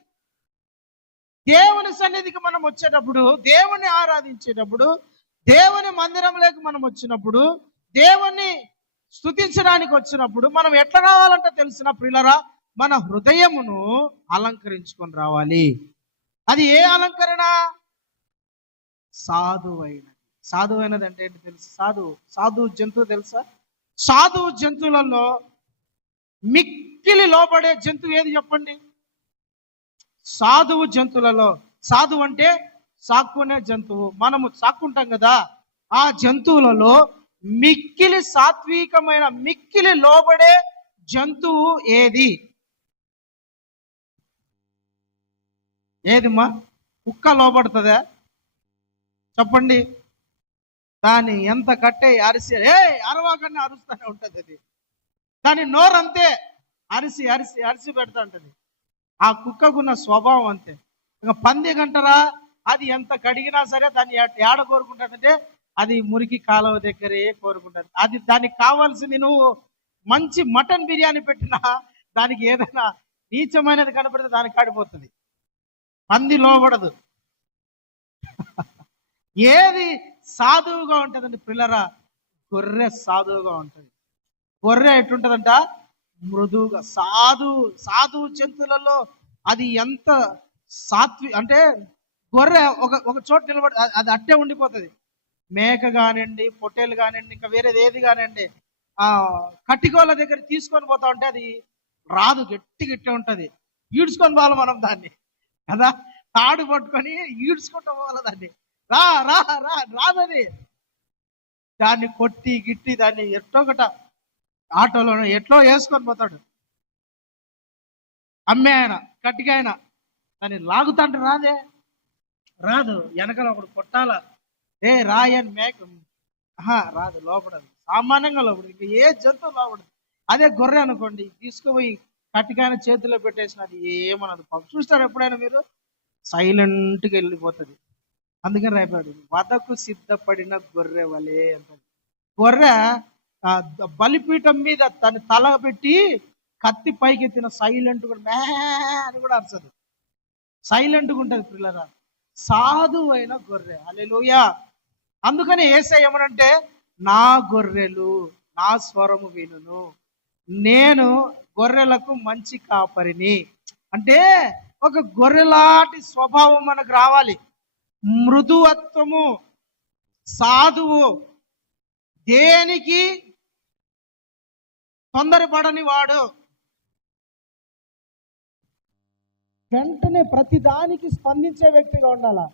దేవుని సన్నిధికి మనం వచ్చేటప్పుడు, దేవుని ఆరాధించేటప్పుడు, దేవుని మందిరంలోకి మనం వచ్చినప్పుడు, దేవుని స్తుతించడానికి వచ్చినప్పుడు మనం ఎట్లా రావాలంటే తెలిసిన ప్రియులరా, మన హృదయమును అలంకరించుకొని రావాలి. అది ఏ అలంకరణ? సాధువైనది అంటే ఏంటి తెలుసు? సాధువు జంతువు తెలుసా? సాధువు జంతువులలో మిక్కిలి లోబడే జంతువు ఏది చెప్పండి? సాధువు జంతువులలో, సాధువు అంటే సాక్కునే జంతువు, మనము సాక్కుంటాం కదా. ఆ జంతువులలో మిక్కిలి సాత్వికమైన, మిక్కిలి లోబడే జంతువు ఏదిమ్మా? కుక్క లోబడుతుందా? చెప్పండి. దాన్ని ఎంత కట్టే అరిసి అరవాకన్నా అరుస్తూనే ఉంటుంది. అది దాని నోరంతే, అరిసి అరిసి అరిసి పెడతా ఉంటుంది. ఆ కుక్కకున్న స్వభావం అంతే. ఇంకా పంది గంటరా, అది ఎంత కడిగినా సరే దాన్ని ఏడ కోరుకుంటుందంటే అది మురికి కాలువ దగ్గరే కోరుకుంటుంది. అది దానికి కావాల్సింది, నువ్వు మంచి మటన్ బిర్యానీ పెట్టినా దానికి ఏదైనా నీచమైనది కనపడితే దానికి కాడిపోతుంది. పంది లోబడదు. ఏది సాధువుగా ఉంటుందండి ప్రిల్లరా? గొర్రె సాధువుగా ఉంటుంది. గొర్రె ఎట్లుంటుందంట? మృదువుగా. సాధువు జంతువులలో అది ఎంత అంటే గొర్రె ఒక చోట నిలబడి అది అట్టే ఉండిపోతుంది. మేక కానివ్వండి, పొట్టేలు కానివ్వండి, ఇంకా వేరేది ఏది కానివ్వండి, కట్టికోళ్ళ దగ్గర తీసుకొని పోతా ఉంటే అది రాదు, గట్టిగా ఉంటుంది. ఈడ్చుకొని పోవాలి మనం దాన్ని కదా, తాడు పట్టుకొని ఈడ్చుకుంటూ పోవాలి దాన్ని. రాదది. దాన్ని కొట్టి గిట్టి దాన్ని ఎట్టోకట ఆటోలో ఎట్లో వేసుకొని పోతాడు. అమ్మే ఆయన, కట్టిగా ఆయన దాన్ని లాగుతాంటే రాదు. వెనకాల ఒకడు కొట్టాల, రాయని మేక రాదు, లోపడదు. సామాన్యంగా లోపడదు. ఇంకా ఏ జంతువు లోపడదు. అదే గొర్రె అనుకోండి, తీసుకుపోయి కట్టికాయన చేతిలో పెట్టేసినది ఏమన్నది. చూస్తారు ఎప్పుడైనా మీరు? సైలెంట్గా వెళ్ళిపోతుంది. అందుకని రాయపాడు, వదకు సిద్ధపడిన గొర్రె వలే అంటాడు. గొర్రె బలిపీఠం మీద తన తల పెట్టి కత్తి పైకి ఎత్తిన సైలెంట్ కూడా మే అని కూడా అరచదు, సైలెంట్గా ఉంటుంది పిల్లరా. సాధువైన గొర్రె. హల్లెలూయా. అందుకని యేసయ్య ఏమనంటే, నా గొర్రెలు నా స్వరము వినును, నేను గొర్రెలకు మంచి కాపరిని. అంటే ఒక గొర్రెలాంటి స్వభావం మనకు రావాలి. మృదువత్వము, సాధువు, దేనికి తొందరపడని వాడు, వెంటనే ప్రతి దానికి స్పందించే వ్యక్తిగా ఉండాలా,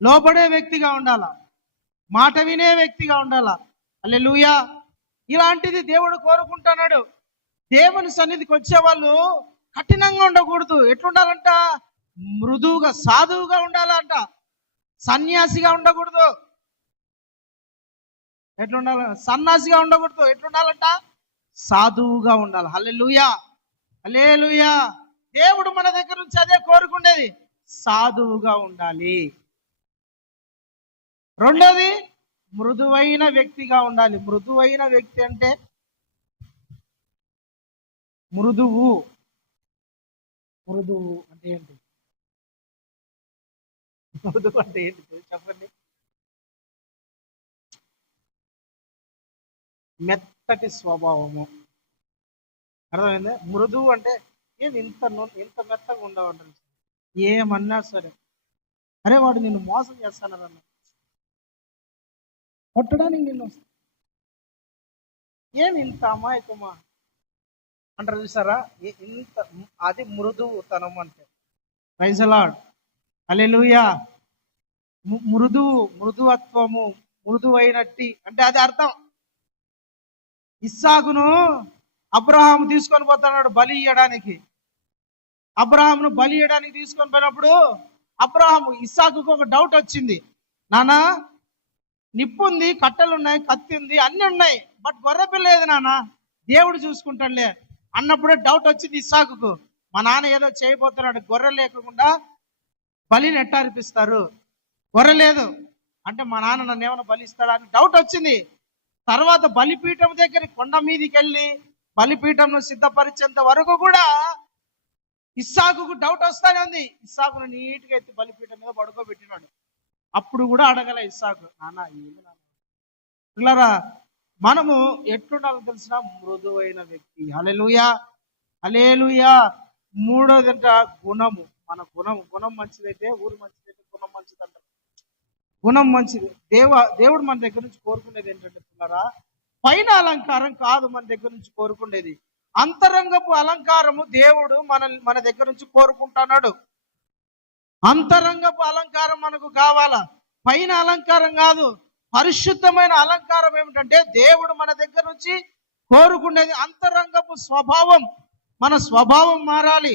లోబడే వ్యక్తిగా ఉండాలా, మాట వినే వ్యక్తిగా ఉండాలా. హల్లెలూయా. ఇలాంటిది దేవుడు కోరుకుంటున్నాడు. దేవుని సన్నిధికి వచ్చే వాళ్ళు కఠినంగా ఉండకూడదు. ఎట్లుండాలంట? మృదువుగా, సాధువుగా ఉండాలంట. సన్యాసిగా ఉండకూడదు. ఎట్లుండాలి? సన్యాసిగా ఉండకూడదు. ఎట్లుండాలంట? సాధువుగా ఉండాలి. హల్లెలూయా, హల్లెలూయా. దేవుడు మన దగ్గర నుంచి అదే కోరుకుండేది, సాధువుగా ఉండాలి. రెండోది, మృదువైన వ్యక్తిగా ఉండాలి. మృదువైన వ్యక్తి అంటే మృదువు అంటే ఏంటి? మృదువు అంటే ఏంటి చెప్పండి? మెత్తటి స్వభావము. అర్థమైందా? మృదువు అంటే ఏమి ఇంత మెత్తగా ఉండవంటారు. ఏమన్నా సరే, అరే వాడు నిన్ను మోసం చేస్తానన్న, కొట్టడానికి నిన్ను ఏమి ఇంత అమాయకమా అంటారు చూసారా. ఇంత అది మృదువుతనం అంటే. ప్రైజ్ ది లార్డ్, హల్లెలూయా. మృదువత్వము, మృదువైనట్టి అంటే అది అర్థం. ఇస్సాకును అబ్రహాం తీసుకొని పోతున్నాడు బలి ఇయ్యడానికి. అబ్రహాంను బలి ఇయ్యడానికి తీసుకొని పోయినప్పుడు అబ్రహాం ఇస్సాకుకు ఒక డౌట్ వచ్చింది. నానా, నిప్పు ఉంది, కట్టెలు ఉన్నాయి, కత్తి ఉంది, అన్ని ఉన్నాయి, బట్ గొర్రెపిల్ల లేదు నాన్న, దేవుడు చూసుకుంటాడులే అన్నప్పుడే డౌట్ వచ్చింది ఇస్సాకుకు. మా నాన్న ఏదో చేయబోతున్నాడు, గొర్రె లేకుండా బలిని ఎట్ట అర్పిస్తారు, గొర్రె లేదు అంటే మా నాన్న నన్ను ఏమైనా బలిస్తాడా అని డౌట్ వచ్చింది. తర్వాత బలిపీఠం దగ్గర కొండ మీదకి వెళ్ళి బలిపీఠంను సిద్ధపరిచేంత వరకు కూడా ఇస్సాకుకు డౌట్ వస్తానే ఉంది. ఇస్సాకును నీట్గా ఎత్తి బలిపీఠం మీద పడుకోబెట్టినాడు. అప్పుడు కూడా అడగల ఇస్సాకు, నాన్న ఏమి నాన్న. పిల్లరా, మనము ఎట్లుండాలో తెలిసిన మృదువైన వ్యక్తి. హల్లెలూయా, హల్లెలూయా. మూడోదంట గుణము. మన గుణం మంచిదైతే ఊరు మంచిదైతే గుణం మంచిది అంటారు. గుణం మంచిది. దేవుడు మన దగ్గర నుంచి కోరుకునేది ఏంటంటే పిల్లరా, పైన అలంకారం కాదు మన దగ్గర నుంచి కోరుకునేది, అంతరంగపు అలంకారము దేవుడు మన దగ్గర నుంచి కోరుకుంటున్నాడు. అంతరంగపు అలంకారం మనకు కావాలా, పైన అలంకారం కాదు. పరిశుద్ధమైన అలంకారం ఏమిటంటే దేవుడు మన దగ్గర నుంచి కోరుకునేది అంతరంగపు స్వభావం. మన స్వభావం మారాలి,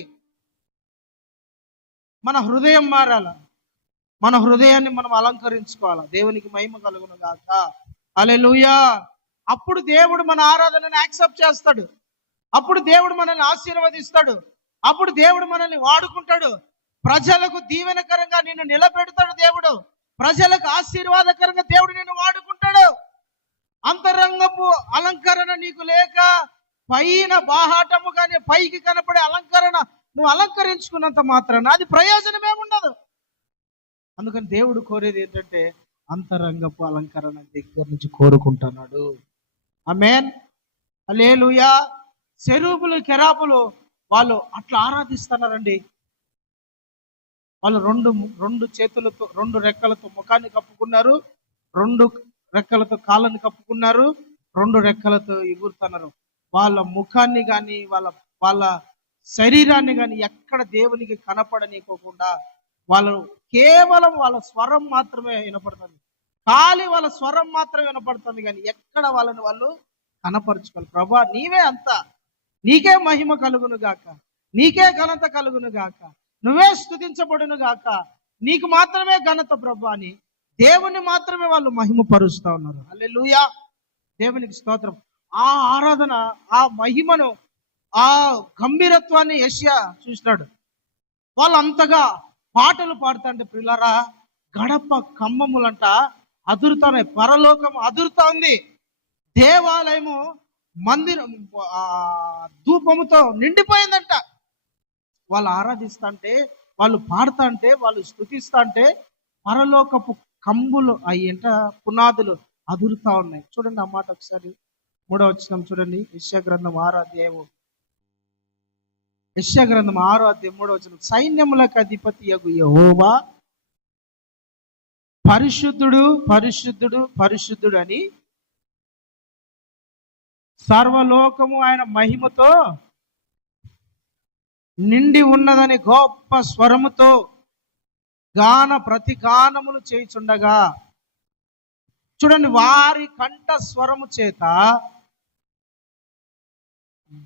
మన హృదయం మారాల, మన హృదయాన్ని మనం అలంకరించుకోవాలి. దేవునికి మహిమ కలుగును గాక, హల్లెలూయా. అప్పుడు దేవుడు మన ఆరాధనని యాక్సెప్ట్ చేస్తాడు. అప్పుడు దేవుడు మనల్ని ఆశీర్వదిస్తాడు. అప్పుడు దేవుడు మనల్ని వాడుకుంటాడు. ప్రజలకు దీవెనకరంగా నిన్ను నిలబెడతాడు దేవుడు. ప్రజలకు ఆశీర్వాదకరంగా దేవుడు నిన్ను వాడుకుంటాడు. అంతరంగపు అలంకరణ నీకు లేక పైన బాహాటము కానీ పైకి కనపడే అలంకరణ నువ్వు అలంకరించుకున్నంత మాత్రాన అది ప్రయోజనం ఏముండదు. అందుకని దేవుడు కోరేది ఏంటంటే అంతరంగపు అలంకరణ దగ్గర నుంచి కోరుకుంటున్నాడు. ఆమేన్, హల్లెలూయా. సెరూబులు కెరాబులు వాళ్ళు అట్లా ఆరాధిస్తున్నారండి. వాళ్ళు రెండు చేతులతో, రెండు రెక్కలతో ముఖాన్ని కప్పుకున్నారు, రెండు రెక్కలతో కాళ్ళని కప్పుకున్నారు, రెండు రెక్కలతో ఎగురుతున్నారు. వాళ్ళ ముఖాన్ని కానీ వాళ్ళ శరీరాన్ని కానీ ఎక్కడ దేవునికి కనపడనీకోకుండా వాళ్ళు కేవలం వాళ్ళ స్వరం మాత్రమే వినపడుతుంది. ఖాళీ వాళ్ళ స్వరం మాత్రమే వినపడుతుంది, కానీ ఎక్కడ వాళ్ళని వాళ్ళు కనపరుచుకోవాలి. ప్రభా నీవే అంతా, నీకే మహిమ కలుగును గాక, నీకే ఘనత కలుగును గాక, నువ్వే స్తుతించబడును గాక, నీకు మాత్రమే ఘనత ప్రభా అని దేవుని మాత్రమే వాళ్ళు మహిమ పరుస్తూ ఉన్నారు. హల్లెలూయా, దేవునికి స్తోత్రం. ఆ ఆరాధన, ఆ మహిమను, ఆ గంభీరత్వాన్ని యెషయా చూసినాడు. వాళ్ళు అంతగా పాటలు పాడుతుంటే పిల్లరా, గడప కమ్మములంట అదురుతానే, పరలోకం అదురుతా ఉంది. దేవాలయము మందిరం ధూపముతో నిండిపోయిందంట. వాళ్ళు ఆరాధిస్తుంటే, వాళ్ళు పాడుతుంటే, వాళ్ళు స్తుతిస్తుంటే పరలోకపు కంబులు అయ్యేంట పునాదులు అదురుతా ఉన్నాయి. చూడండి ఆ మాట ఒకసారి, 3వ వచనం చూడండి. యెషయా గ్రంథం 6వ అధ్యాయము, యెషయా గ్రంథం 6వ అధ్యాయం 3వ వచనం. సైన్యములకు అధిపతి యగు యెహోవా పరిశుద్ధుడు, పరిశుద్ధుడు, పరిశుద్ధుడు అని సర్వలోకము ఆయన మహిమతో నిండి ఉన్నదని గొప్ప స్వరముతో ప్రతి గానములు చేయుచుండగా, చూడండి, వారి కంఠ స్వరము చేత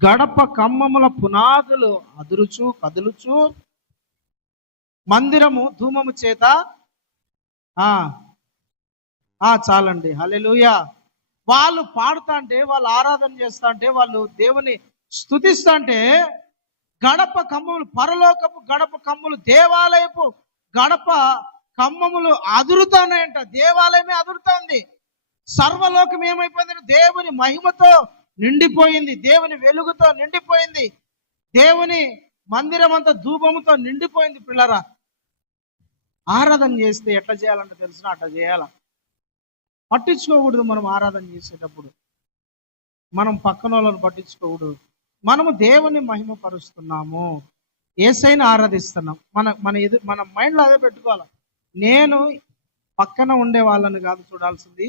గడప కమ్మముల పునాదులు అదురుచు కదులుచు, మందిరము ధూమము చేత చాలండి. హల్లెలూయా. వాళ్ళు పాడుతా అంటే, వాళ్ళు ఆరాధన చేస్తా అంటే, వాళ్ళు దేవుని స్తుతిస్తా అంటే గడప కమ్మములు, పరలోకపు గడప కమ్ములు, దేవాలయపు గడప కమ్మములు అదురుతానాయంట. దేవాలయమే అదురుతుంది. సర్వలోకం ఏమైపోయిందంటే దేవుని మహిమతో నిండిపోయింది, దేవుని వెలుగుతో నిండిపోయింది, దేవుని మందిరం అంతా ధూపముతో నిండిపోయింది. పిల్లరా, ఆరాధన చేస్తే ఎట్లా చేయాలంటే తెలిసిన అట్లా చేయాల. పట్టించుకోకూడదు. మనం ఆరాధన చేసేటప్పుడు మనం పక్కన వాళ్ళని పట్టించుకోకూడదు. మనము దేవుని మహిమపరుస్తున్నాము, యేసయ్యను ఆరాధిస్తున్నాం. మన మైండ్లో అదే పెట్టుకోవాలి. నేను పక్కన ఉండే వాళ్ళని కాదు చూడాల్సింది,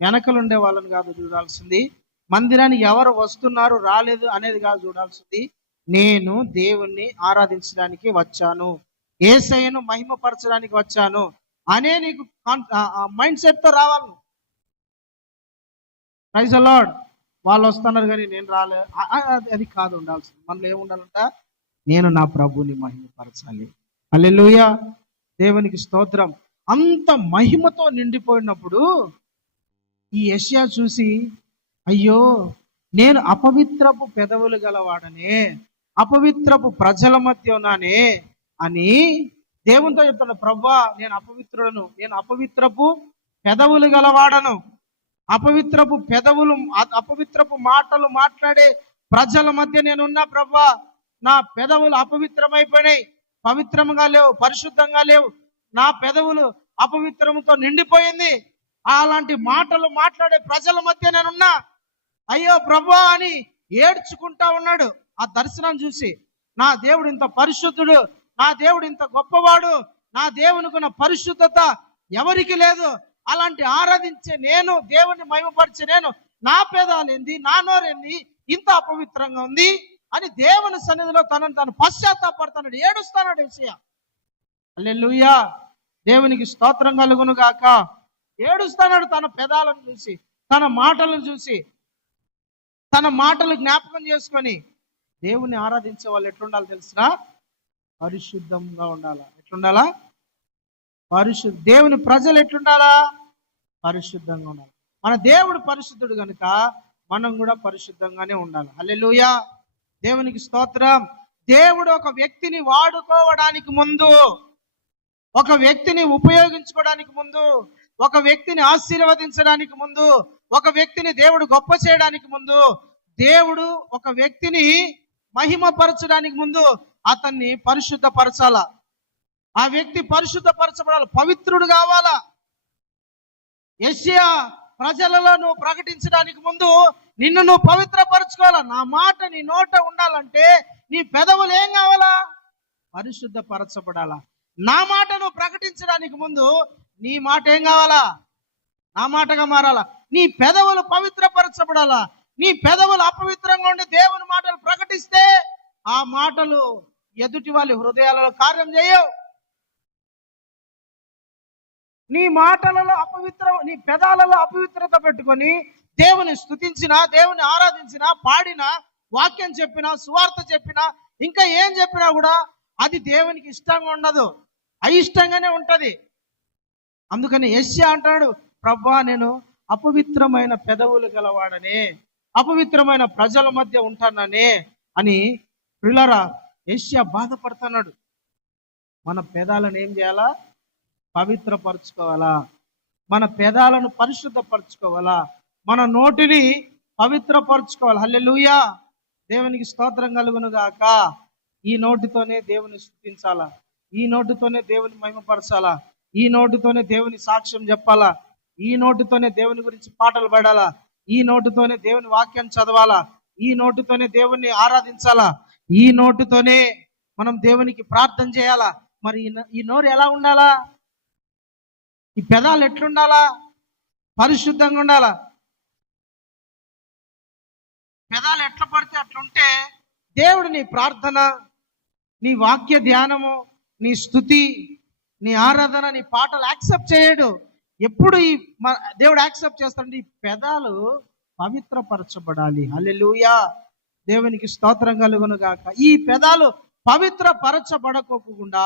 వెనకలు ఉండే వాళ్ళని కాదు చూడాల్సింది, మందిరానికి ఎవరు వస్తున్నారు రాలేదు అనేది కాదు చూడాల్సింది. నేను దేవుణ్ణి ఆరాధించడానికి వచ్చాను, యేసయ్యను మహిమపరచడానికి వచ్చాను అనే నీకు మైండ్ సెట్తో రావాలి. Praise the Lord. వాళ్ళు వస్తున్నారు కానీ నేను రాలే, అది కాదు ఉండాల్సింది. మనలో ఏముండాలంట? నేను నా ప్రభువుని మహిమపరచాలి. హల్లెలూయా, దేవునికి స్తోత్రం. అంత మహిమతో నిండిపోయినప్పుడు ఈ యెషయా చూసి, అయ్యో నేను అపవిత్రపు పెదవులు గలవాడనే, అపవిత్రపు ప్రజల మధ్య ఉన్నానే అని దేవునితో చెప్తాడు. ప్రభువా, నేను అపవిత్రుడను, నేను అపవిత్రపు పెదవులు గలవాడను, అపవిత్రపు పెదవులు, అపవిత్రపు మాటలు మాట్లాడే ప్రజల మధ్య నేనున్నా ప్రభువా. నా పెదవులు అపవిత్రమైపోయినాయి, పవిత్రంగా లేవు, పరిశుద్ధంగా లేవు. నా పెదవులు అపవిత్రముతో నిండిపోయింది. అలాంటి మాటలు మాట్లాడే ప్రజల మధ్య నేనున్నా, అయ్యో ప్రభువా అని ఏడ్చుకుంటా ఉన్నాడు. ఆ దర్శనం చూసి, నా దేవుడు ఇంత పరిశుద్ధుడు, నా దేవుడు ఇంత గొప్పవాడు, నా దేవునికి ఉన్న పరిశుద్ధత ఎవరికి లేదు. అలాంటి ఆరాధించే నేను, దేవుని మహిమపరిచే నేను, నా పేదాలేంది, నా నోరేంది ఇంత అపవిత్రంగా ఉంది అని దేవుని సన్నిధిలో తను పశ్చాత్తాపడతాడు, ఏడుస్తాడు యేషయా. హల్లెలూయా, దేవునికి స్తోత్రం కలుగును గాక. ఏడుస్తాడు తన పెదాలను చూసి, తన మాటలను చూసి, తన మాటలు జ్ఞాపకం చేసుకొని. దేవుని ఆరాధించే వాళ్ళు ఎట్లుండాలి తెలిసినా? పరిశుద్ధంగా ఉండాలా. ఎట్లుండాలా? దేవుని ప్రజలు ఎట్లుండాలా? పరిశుద్ధంగా ఉండాలి. మన దేవుడు పరిశుద్ధుడు కనుక మనం కూడా పరిశుద్ధంగానే ఉండాలి. హల్లెలూయా, దేవునికి స్తోత్రం. దేవుడు ఒక వ్యక్తిని వాడుకోవడానికి ముందు, ఒక వ్యక్తిని ఉపయోగించుకోవడానికి ముందు, ఒక వ్యక్తిని ఆశీర్వదించడానికి ముందు, ఒక వ్యక్తిని దేవుడు గొప్ప చేయడానికి ముందు, దేవుడు ఒక వ్యక్తిని మహిమపరచడానికి ముందు అతన్ని పరిశుద్ధపరచాల. ఆ వ్యక్తి పరిశుద్ధపరచబడాలి, పవిత్రుడు కావాలా. యెషయా, ప్రజలలో నువ్వు ప్రకటించడానికి ముందు నిన్ను నువ్వు పవిత్రపరచుకోవాలా. నా మాట నీ నోట ఉండాలంటే నీ పెదవులు ఏం కావాలా? పరిశుద్ధపరచబడాలా. నా మాట నువ్వు ప్రకటించడానికి ముందు నీ మాట ఏం కావాలా? నా మాటగా మారాలా. నీ పెదవులు పవిత్రపరచబడాలా. నీ పెదవులు అపవిత్రంగా ఉండి దేవుని మాటలు ప్రకటిస్తే ఆ మాటలు ఎదుటి వాళ్ళ హృదయాలలో కార్యం చేయవు. నీ మాటలలో నీ పెదాలలో అపవిత్రత పెట్టుకొని దేవుని స్తుతించినా, దేవుని ఆరాధించినా, పాడినా, వాక్యం చెప్పినా, సువార్త చెప్పినా, ఇంకా ఏం చెప్పినా కూడా అది దేవునికి ఇష్టంగా ఉండదు, అయిష్టంగానే ఉంటది. అందుకని యెషయా అంటాడు, ప్రభువా నేను అపవిత్రమైన పెదవులు గలవాడనే, అపవిత్రమైన ప్రజల మధ్య ఉంటాననే అని. ప్రియులారా, యెషయా బాధపడుతున్నాడు. మన పెదాలను ఏం చేయాలా? పవిత్రపరచుకోవాలా. మన పెదాలను పరిశుద్ధపరచుకోవాలా. మన నోటిని పవిత్రపరచుకోవాలి. హల్లెలూయా, దేవునికి స్తోత్రం కలుగును గాక. ఈ నోటితోనే దేవుని స్తుతించాలా, ఈ నోటితోనే దేవుని మహిమపరచాలా, ఈ నోటితోనే దేవుని సాక్ష్యం చెప్పాలా, ఈ నోటితోనే దేవుని గురించి పాటలు పాడాలా, ఈ నోటితోనే దేవుని వాక్యాన్ని చదవాలా, ఈ నోటితోనే దేవుణ్ణి ఆరాధించాలా, ఈ నోటితోనే మనం దేవునికి ప్రార్థన చేయాలా. మరి ఈ నోరు ఎలా ఉండాలా? ఈ పెదాలు ఎట్లుండాలా? పరిశుద్ధంగా ఉండాలా. పెదాలు ఎట్లా పడితే అట్లుంటే దేవుడు నీ ప్రార్థన, నీ వాక్య ధ్యానము, నీ స్తుతి, నీ ఆరాధన, నీ పాటలు యాక్సెప్ట్ చేయడు. ఎప్పుడు దేవుడు యాక్సెప్ట్ చేస్తాడు? ఈ పెదాలు పవిత్రపరచబడాలి. హల్లెలూయా, దేవునికి స్తోత్రం కలుగును గాక. ఈ పెదాలు పవిత్రపరచబడకోకుండా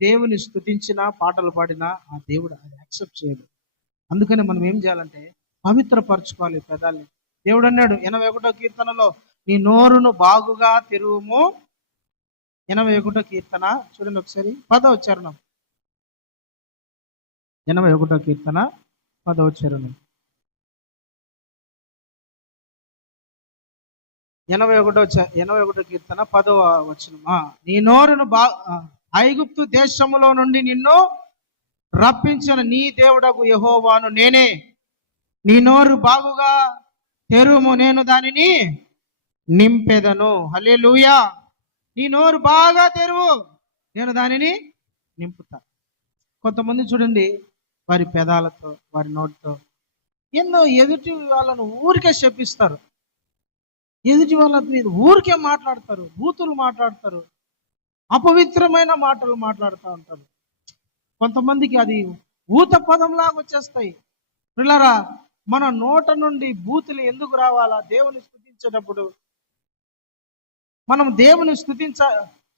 దేవుని స్తుతించినా, పాటలు పాడినా ఆ దేవుడు అది యాక్సెప్ట్ చేయడు. అందుకని మనం ఏం చేయాలంటే పవిత్రపరచుకోవాలి పెదాల్ని. దేవుడు అన్నాడు 81వ కీర్తనలో, నీ నోరును బాగుగా తెరువుము. 81వ కీర్తన చూడండి ఒకసారి, 10వ చరణం. 81వ కీర్తన 10వ చరణం. 81వ కీర్తన 10వ వచనం. నీ నోరును ఐగుప్తు దేశములో నుండి నిన్ను రప్పించిన నీ దేవుడగు యెహోవాను నేనే. నీ నోరు బాగుగా తెరుము, నేను దానిని నింపెదను. హల్లెలూయా. నీ నోరు బాగా తెరువు, నేను దానిని నింపుతా. కొంతమంది చూడండి, వారి పెదాలతో వారి నోటితో ఎన్నో ఎదుటి వాళ్ళను ఊరికే శపిస్తారు, ఎదుటి వాళ్ళ మీద ఊరికే మాట్లాడతారు, బూతులు మాట్లాడతారు, అపవిత్రమైన మాటలు మాట్లాడుతూ ఉంటారు. కొంతమందికి అది ఊత పదంలాగా వచ్చేస్తాయి. పిల్లరా, మన నోట నుండి బూతులు ఎందుకు రావాలా? దేవుని స్తుతించేటప్పుడు మనం దేవుని స్తుతించ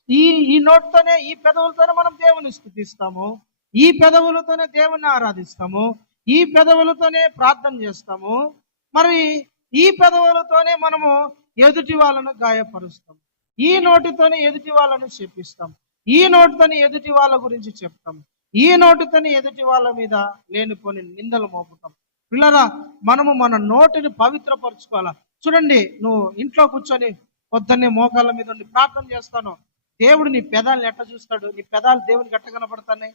ఈ ఈ నోటితోనే, ఈ పెదవులతోనే మనం దేవుని స్తుతిస్తాము, ఈ పెదవులతోనే దేవుని ఆరాధిస్తాము, ఈ పెదవులతోనే ప్రార్థన చేస్తాము. మరి ఈ పెదవులతోనే మనము ఎదుటి వాళ్ళను గాయపరుస్తాం, ఈ నోటితోనే ఎదుటి వాళ్ళను శపిస్తాం, ఈ నోటితోనే ఎదుటి వాళ్ళ గురించి చెప్తాం, ఈ నోటితోనే ఎదుటి వాళ్ళ మీద లేనిపోని నిందలు మోపుతాం. పిల్లరా, మనము మన నోటిని పవిత్రపరచుకోవాలా. చూడండి, నువ్వు ఇంట్లో కూర్చొని పొద్దున్నే మోకాళ్ళ మీద ఉండి ప్రార్థన చేస్తాను, దేవుడు నీ పెదాలను ఎట్ట చూస్తాడు? నీ పెదాలు దేవునికి ఎట్ట కనపడతాయి?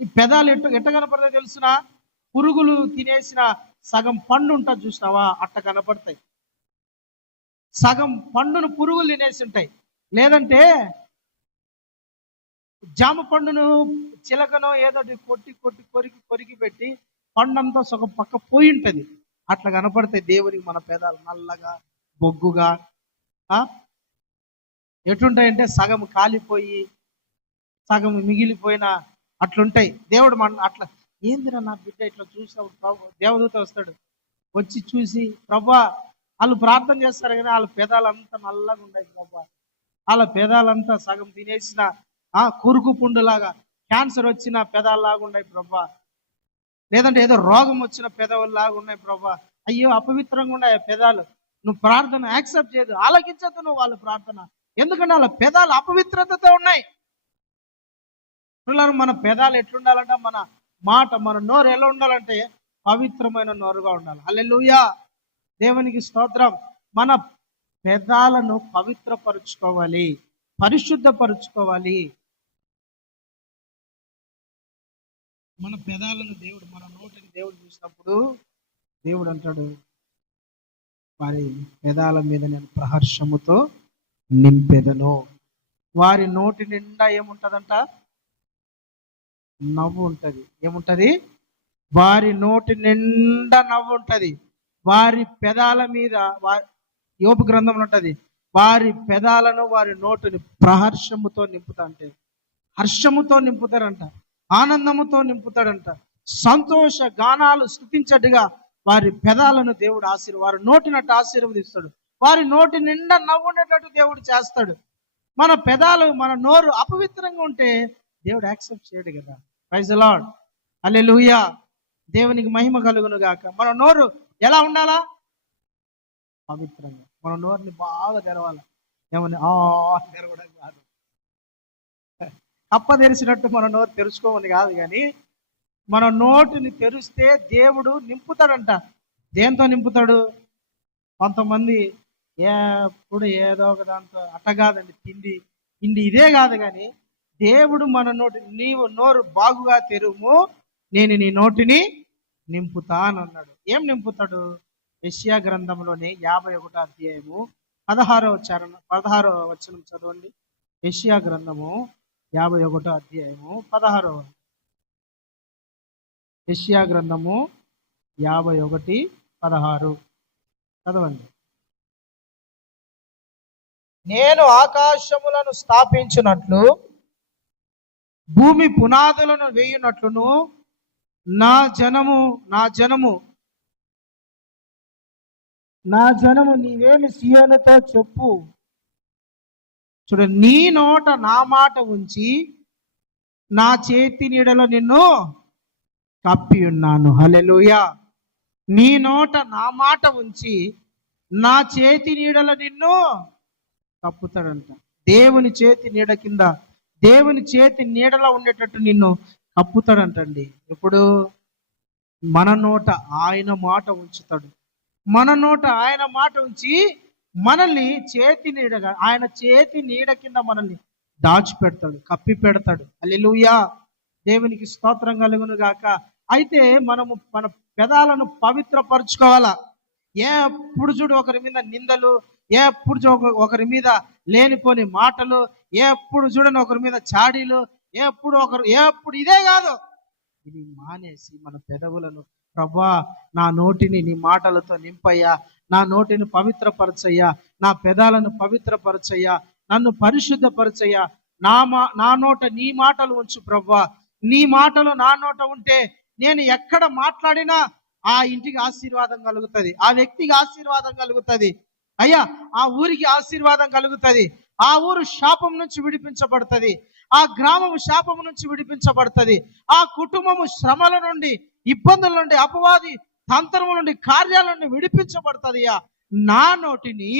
నీ పెదాలు ఎట్ట కనపడతాయి తెలుసున? పురుగులు తినేసిన సగం పండు ఉంటుంది చూసినావా, అట్ట కనపడతాయి. సగం పండును పురుగులు తినేసి ఉంటాయి. లేదంటే జామ పండును చిలకనో ఏదో కొట్టి కొట్టి కొరికి పెట్టి పండంతా సగం పక్క పోయి ఉంటుంది. అట్లా కనపడతాయి దేవునికి మన పెదాలు, నల్లగా బొగ్గుగా. ఎట్లుంటాయంటే సగం కాలిపోయి సగం మిగిలిపోయిన అట్లుంటాయి. దేవుడు మన అట్లా, ఏందిరా నా బిడ్డ ఇట్లా చూసినప్పుడు దేవదూత వస్తాడు, వచ్చి చూసి, ప్రభా వాళ్ళు ప్రార్థన చేస్తారు కానీ వాళ్ళ పెదాలంతా నల్లగా ఉన్నాయి ప్రభా, వాళ్ళ పెదాలంతా సగం తినేసిన కురుకు పుండులాగా, క్యాన్సర్ వచ్చిన పెదాల్లాగా ఉన్నాయి ప్రభా, లేదంటే ఏదో రోగం వచ్చిన పెదవుల్లాగా ఉన్నాయి ప్రభా, అయ్యో అపవిత్రంగా ఉన్నాయి ఆ పెదాలు, నువ్వు ప్రార్థన యాక్సెప్ట్ చేయదు, ఆలకించద్దు నువ్వు వాళ్ళ ప్రార్థన, ఎందుకంటే వాళ్ళ పెదాలు అపవిత్రతతో ఉన్నాయి. పిల్లలు, మన పెదాలు ఎట్లుండాలంటే, మన మాట, మన నోరు ఎలా ఉండాలంటే పవిత్రమైన నోరుగా ఉండాలి. హల్లెలూయా, దేవునికి స్తోత్రం. మన పెదాలను పవిత్రపరుచుకోవాలి, పరిశుద్ధపరుచుకోవాలి. మన పెదాలను దేవుడు, మన నోటిని దేవుడు చూసినప్పుడు దేవుడు అంటాడు, వారి పెదాల మీద నేను ప్రహర్షముతో నింపెదను. వారి నోటి నిండా ఏముంటదంట? నవ్వు ఉంటది. ఏముంటది? వారి నోటి నిండా నవ్వు ఉంటది. వారి పెదాల మీద, యోబు గ్రంథంలో ఉంటది, వారి పెదాలను వారి నోటిని ప్రహర్షముతో నింపుతా, అంటే హర్షముతో నింపుతారంట, ఆనందముతో నింపుతాడంట, సంతోష గానాలు స్తుతించట్టుగా వారి పెదాలను దేవుడు వారి నోటినట్టు ఆశీర్వదిస్తాడు. వారి నోటి నిండా నవ్వు ఉండేటట్టు దేవుడు చేస్తాడు. మన పెదాలు, మన నోరు అపవిత్రంగా ఉంటే దేవుడు యాక్సెప్ట్ చేయడు కదా. ప్రైజ్ ది లార్డ్, హల్లెలూయా, దేవునికి మహిమ కలుగును గాక. మన నోరు ఎలా ఉండాలా? పవిత్రంగా. మన నోరుని బాగా తెరవాలి. ఏమని తెరవడం కాదు, కప్ప తెరిచినట్టు మన నోరు తెరుచుకోమని కాదు, కానీ మన నోటిని తెరిస్తే దేవుడు నింపుతాడంట. దేంతో నింపుతాడు? కొంతమంది ఎప్పుడు ఏదో ఒక దాంతో, అట్ట కాదండి, తిండి ఇదే కాదు, కానీ దేవుడు మన నోటి, నీవు నోరు బాగుగా తెరుము, నేను నీ నోటిని నింపుతా అని అన్నాడు. ఏం నింపుతాడు? యెషయా గ్రంథంలోని 51వ అధ్యాయము 16వ వచనం చదవండి. యెషయా గ్రంథము 51వ అధ్యాయము 16వ. యెషయా గ్రంథము 51:16 చదవండి. నేను ఆకాశములను స్థాపించినట్లు, భూమి పునాదులను వేయునట్లును, నా జనము నీవేమి సియోనుతో చెప్పు. చూడ, నీ నోట నా మాట ఉంచి నా చేతి నీడలో నిన్ను కప్పి ఉన్నాను. హల్లెలూయా. నీ నోట నా మాట ఉంచి నా చేతి నీడలో నిన్ను కప్పుతాడంట. దేవుని చేతి నీడ కింద, దేవుని చేతి నీడలో ఉండేటట్టు నిన్ను కప్పుతాడంటండి. ఎప్పుడు? మన నోట ఆయన మాట ఉంచుతాడు. మన నోట ఆయన మాట ఉంచి మనల్ని చేతి నీడగా, ఆయన చేతి నీడ కింద మనల్ని దాచిపెడతాడు, కప్పి పెడతాడు. హల్లెలూయా, దేవునికి స్తోత్రం కలుగును గాక. అయితే మనము మన పెదాలను పవిత్రపరచుకోవాలా. ఎప్పుడు చూడు ఒకరి మీద నిందలు, ఎప్పుడు ఒకరి మీద లేనిపోని మాటలు, ఎప్పుడు చూడని ఒకరి మీద చాడీలు, ఎప్పుడు ఇదే కాదు. ఇది మానేసి మన పెదవులను, ప్రభా నా నోటిని నీ మాటలతో నింపయ్యా, నా నోటిని పవిత్రపరచయ్యా, నా పెదాలను పవిత్రపరచయ్యా, నన్ను పరిశుద్ధపరచయ్యా, నా నోట నీ మాటలు ఉంచు ప్రభా. నీ మాటలు నా నోట ఉంటే నేను ఎక్కడ మాట్లాడినా ఆ ఇంటికి ఆశీర్వాదం కలుగుతుంది, ఆ వ్యక్తికి ఆశీర్వాదం కలుగుతుంది అయ్యా, ఆ ఊరికి ఆశీర్వాదం కలుగుతుంది, ఆ ఊరు శాపం నుంచి విడిపించబడుతుంది, ఆ గ్రామము శాపం నుంచి విడిపించబడుతుంది, ఆ కుటుంబము శ్రమల నుండి, ఇబ్బందుల నుండి, అపవాది తంత్రముల నుండి, కార్యాల నుండి విడిపించబడుతుంది. నా నోటిని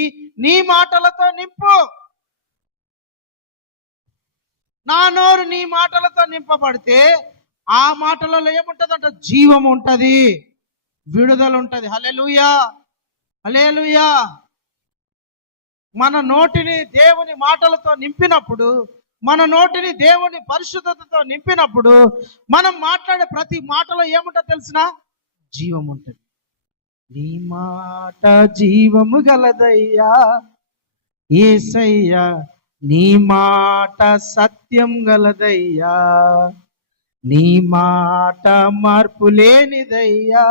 నీ మాటలతో నింపు. నా నోరు నీ మాటలతో నింపబడితే ఆ మాటలలో ఏముంటదంట? జీవం ఉంటది, విడుదల ఉంటది. హల్లెలూయా, హల్లెలూయా. మన నోటిని దేవుని మాటలతో నింపినప్పుడు, మన నోటిని దేవుని పరిశుద్ధతతో నింపినప్పుడు, మనం మాట్లాడే ప్రతి మాటలో ఏముంటో తెలిసిన? జీవం ఉంటుంది. నీ మాట జీవము గలదయ్యా యేసయ్యా, నీ మాట సత్యం గలదయ్యా, నీ మాట మార్పు లేనిదయ్యా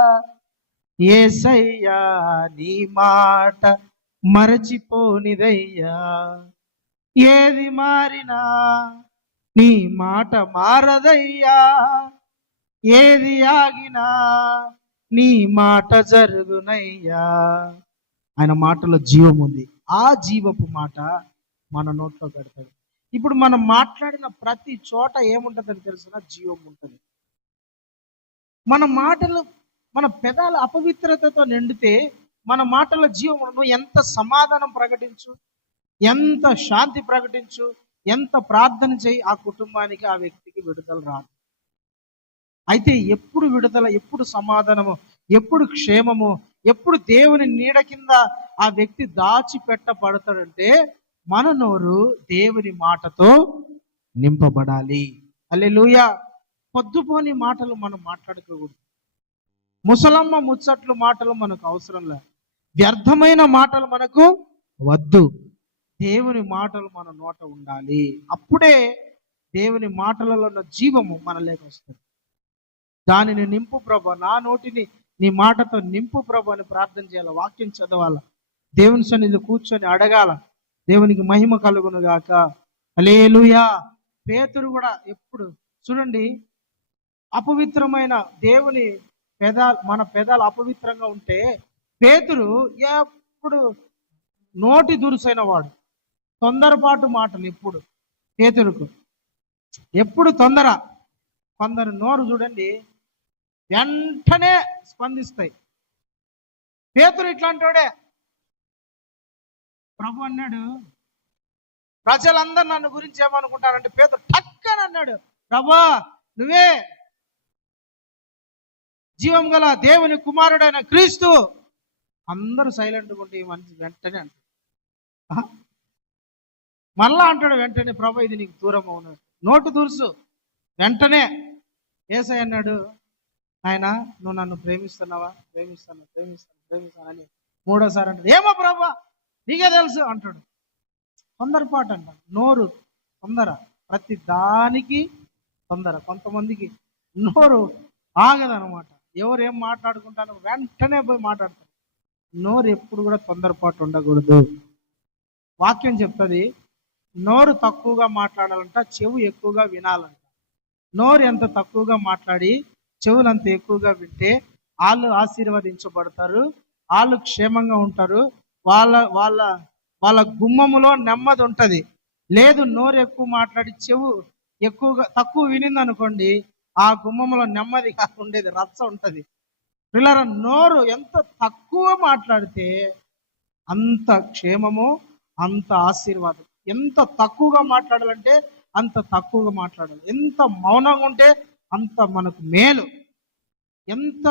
యేసయ్యా, నీ మాట మరచిపోనిదయ్యా. ఏది మారినా నీ మాట మారదయ్యా, ఏది ఆగినా నీ మాట జరుగునయ్యా. ఆయన మాటలో జీవం ఉంది. ఆ జీవపు మాట మన నోట్లో పెడతాడు. ఇప్పుడు మనం మాట్లాడిన ప్రతి చోట ఏముంటుందని తెలిసిన? జీవం ఉంటుంది. మన మాటలు, మన పెదాల అపవిత్రతతో నిండితే మన మాటల్లో జీవం ఉండదు. ఎంత సమాధానం ప్రకటించు, ఎంత శాంతి ప్రకటించు, ఎంత ప్రార్థన చేయి, ఆ కుటుంబానికి, ఆ వ్యక్తికి విడుదల రాదు. అయితే ఎప్పుడు విడుదల, ఎప్పుడు సమాధానము, ఎప్పుడు క్షేమము, ఎప్పుడు దేవుని నీడ కింద ఆ వ్యక్తి దాచిపెట్టబడతాడంటే మన నోరు దేవుని మాటతో నింపబడాలి. హల్లెలూయా. పొద్దుపోని మాటలు మనం మాట్లాడుకోకూడదు. ముసలమ్మ ముచ్చట్లు మాటలు మనకు అవసరం లేదు. వ్యర్థమైన మాటలు మనకు వద్దు. దేవుని మాటలు మన నోట ఉండాలి. అప్పుడే దేవుని మాటలలో ఉన్న జీవము మనలోకి వస్తుంది. దానిని నింపు ప్రభా, నా నోటిని నీ మాటతో నింపు ప్రభా అని ప్రార్థన చేయాలి. వాక్యం చదవాల, దేవుని సన్నిధిలో కూర్చొని అడగాల. దేవునికి మహిమ కలుగును గాక. హల్లెలూయా. పేతురు కూడా ఎప్పుడు చూడండి, అపవిత్రమైన దేవుని మన పెదాలు అపవిత్రంగా ఉంటే పేతురు ఎప్పుడు నోటి దురుసైన వాడు. తొందరపాటు మాటలు ఎప్పుడు పేతురుకు, ఎప్పుడు తొందర. కొందరు నోరు చూడండి వెంటనే స్పందిస్తాయి. పేతురు ఇట్లాంటోడే. ప్రభు అన్నాడు, ప్రజలందరూ నన్ను గురించి ఏమనుకుంటారంటే, పేతురు టక్కని అన్నాడు, ప్రభా నువ్వే జీవం గల దేవుని కుమారుడైన క్రీస్తు. అందరూ సైలెంట్గా ఉంటే మనిషి వెంటనే అంటాడు. మళ్ళా అంటాడు వెంటనే, ప్రభు ఇది నీకు దూరం అవును. నోటు దురుసు. వెంటనే యేసయ్య అన్నాడు, ఆయన నువ్వు నన్ను ప్రేమిస్తున్నావా? ప్రేమిస్తాను ప్రేమిస్తాను ప్రేమిస్తాను అని మూడోసారి అంటాడు. ఏమో ప్రభా నీకే తెలుసు అంటాడు. తొందరపాటు అంట, నోరు తొందర, ప్రతి దానికి తొందర. కొంతమందికి నోరు ఆగదనమాట. ఎవరు ఏం మాట్లాడుకుంటారో వెంటనే పోయి మాట్లాడతారు. నోరు ఎప్పుడు కూడా తొందరపాటు ఉండకూడదు. వాక్యం చెప్తుంది, నోరు తక్కువగా మాట్లాడాలంట, చెవు ఎక్కువగా వినాలంట. నోరు ఎంత తక్కువగా మాట్లాడి చెవులు అంత ఎక్కువగా వింటే వాళ్ళు ఆశీర్వదించబడతారు, వాళ్ళు క్షేమంగా ఉంటారు, వాళ్ళ వాళ్ళ వాళ్ళ గుమ్మములో నెమ్మది ఉంటుంది. లేదు నోరు ఎక్కువ మాట్లాడి చెవు తక్కువ వినింది అనుకోండి, ఆ గుమ్మములో నెమ్మది కాకుండేది రచ్చ ఉంటుంది. పిల్లల నోరు ఎంత తక్కువ మాట్లాడితే అంత క్షేమము, అంత ఆశీర్వాదం. ఎంత తక్కువగా మాట్లాడాలంటే అంత తక్కువగా మాట్లాడాలి. ఎంత మౌనంగా ఉంటే అంత మనకు మేలు. ఎంత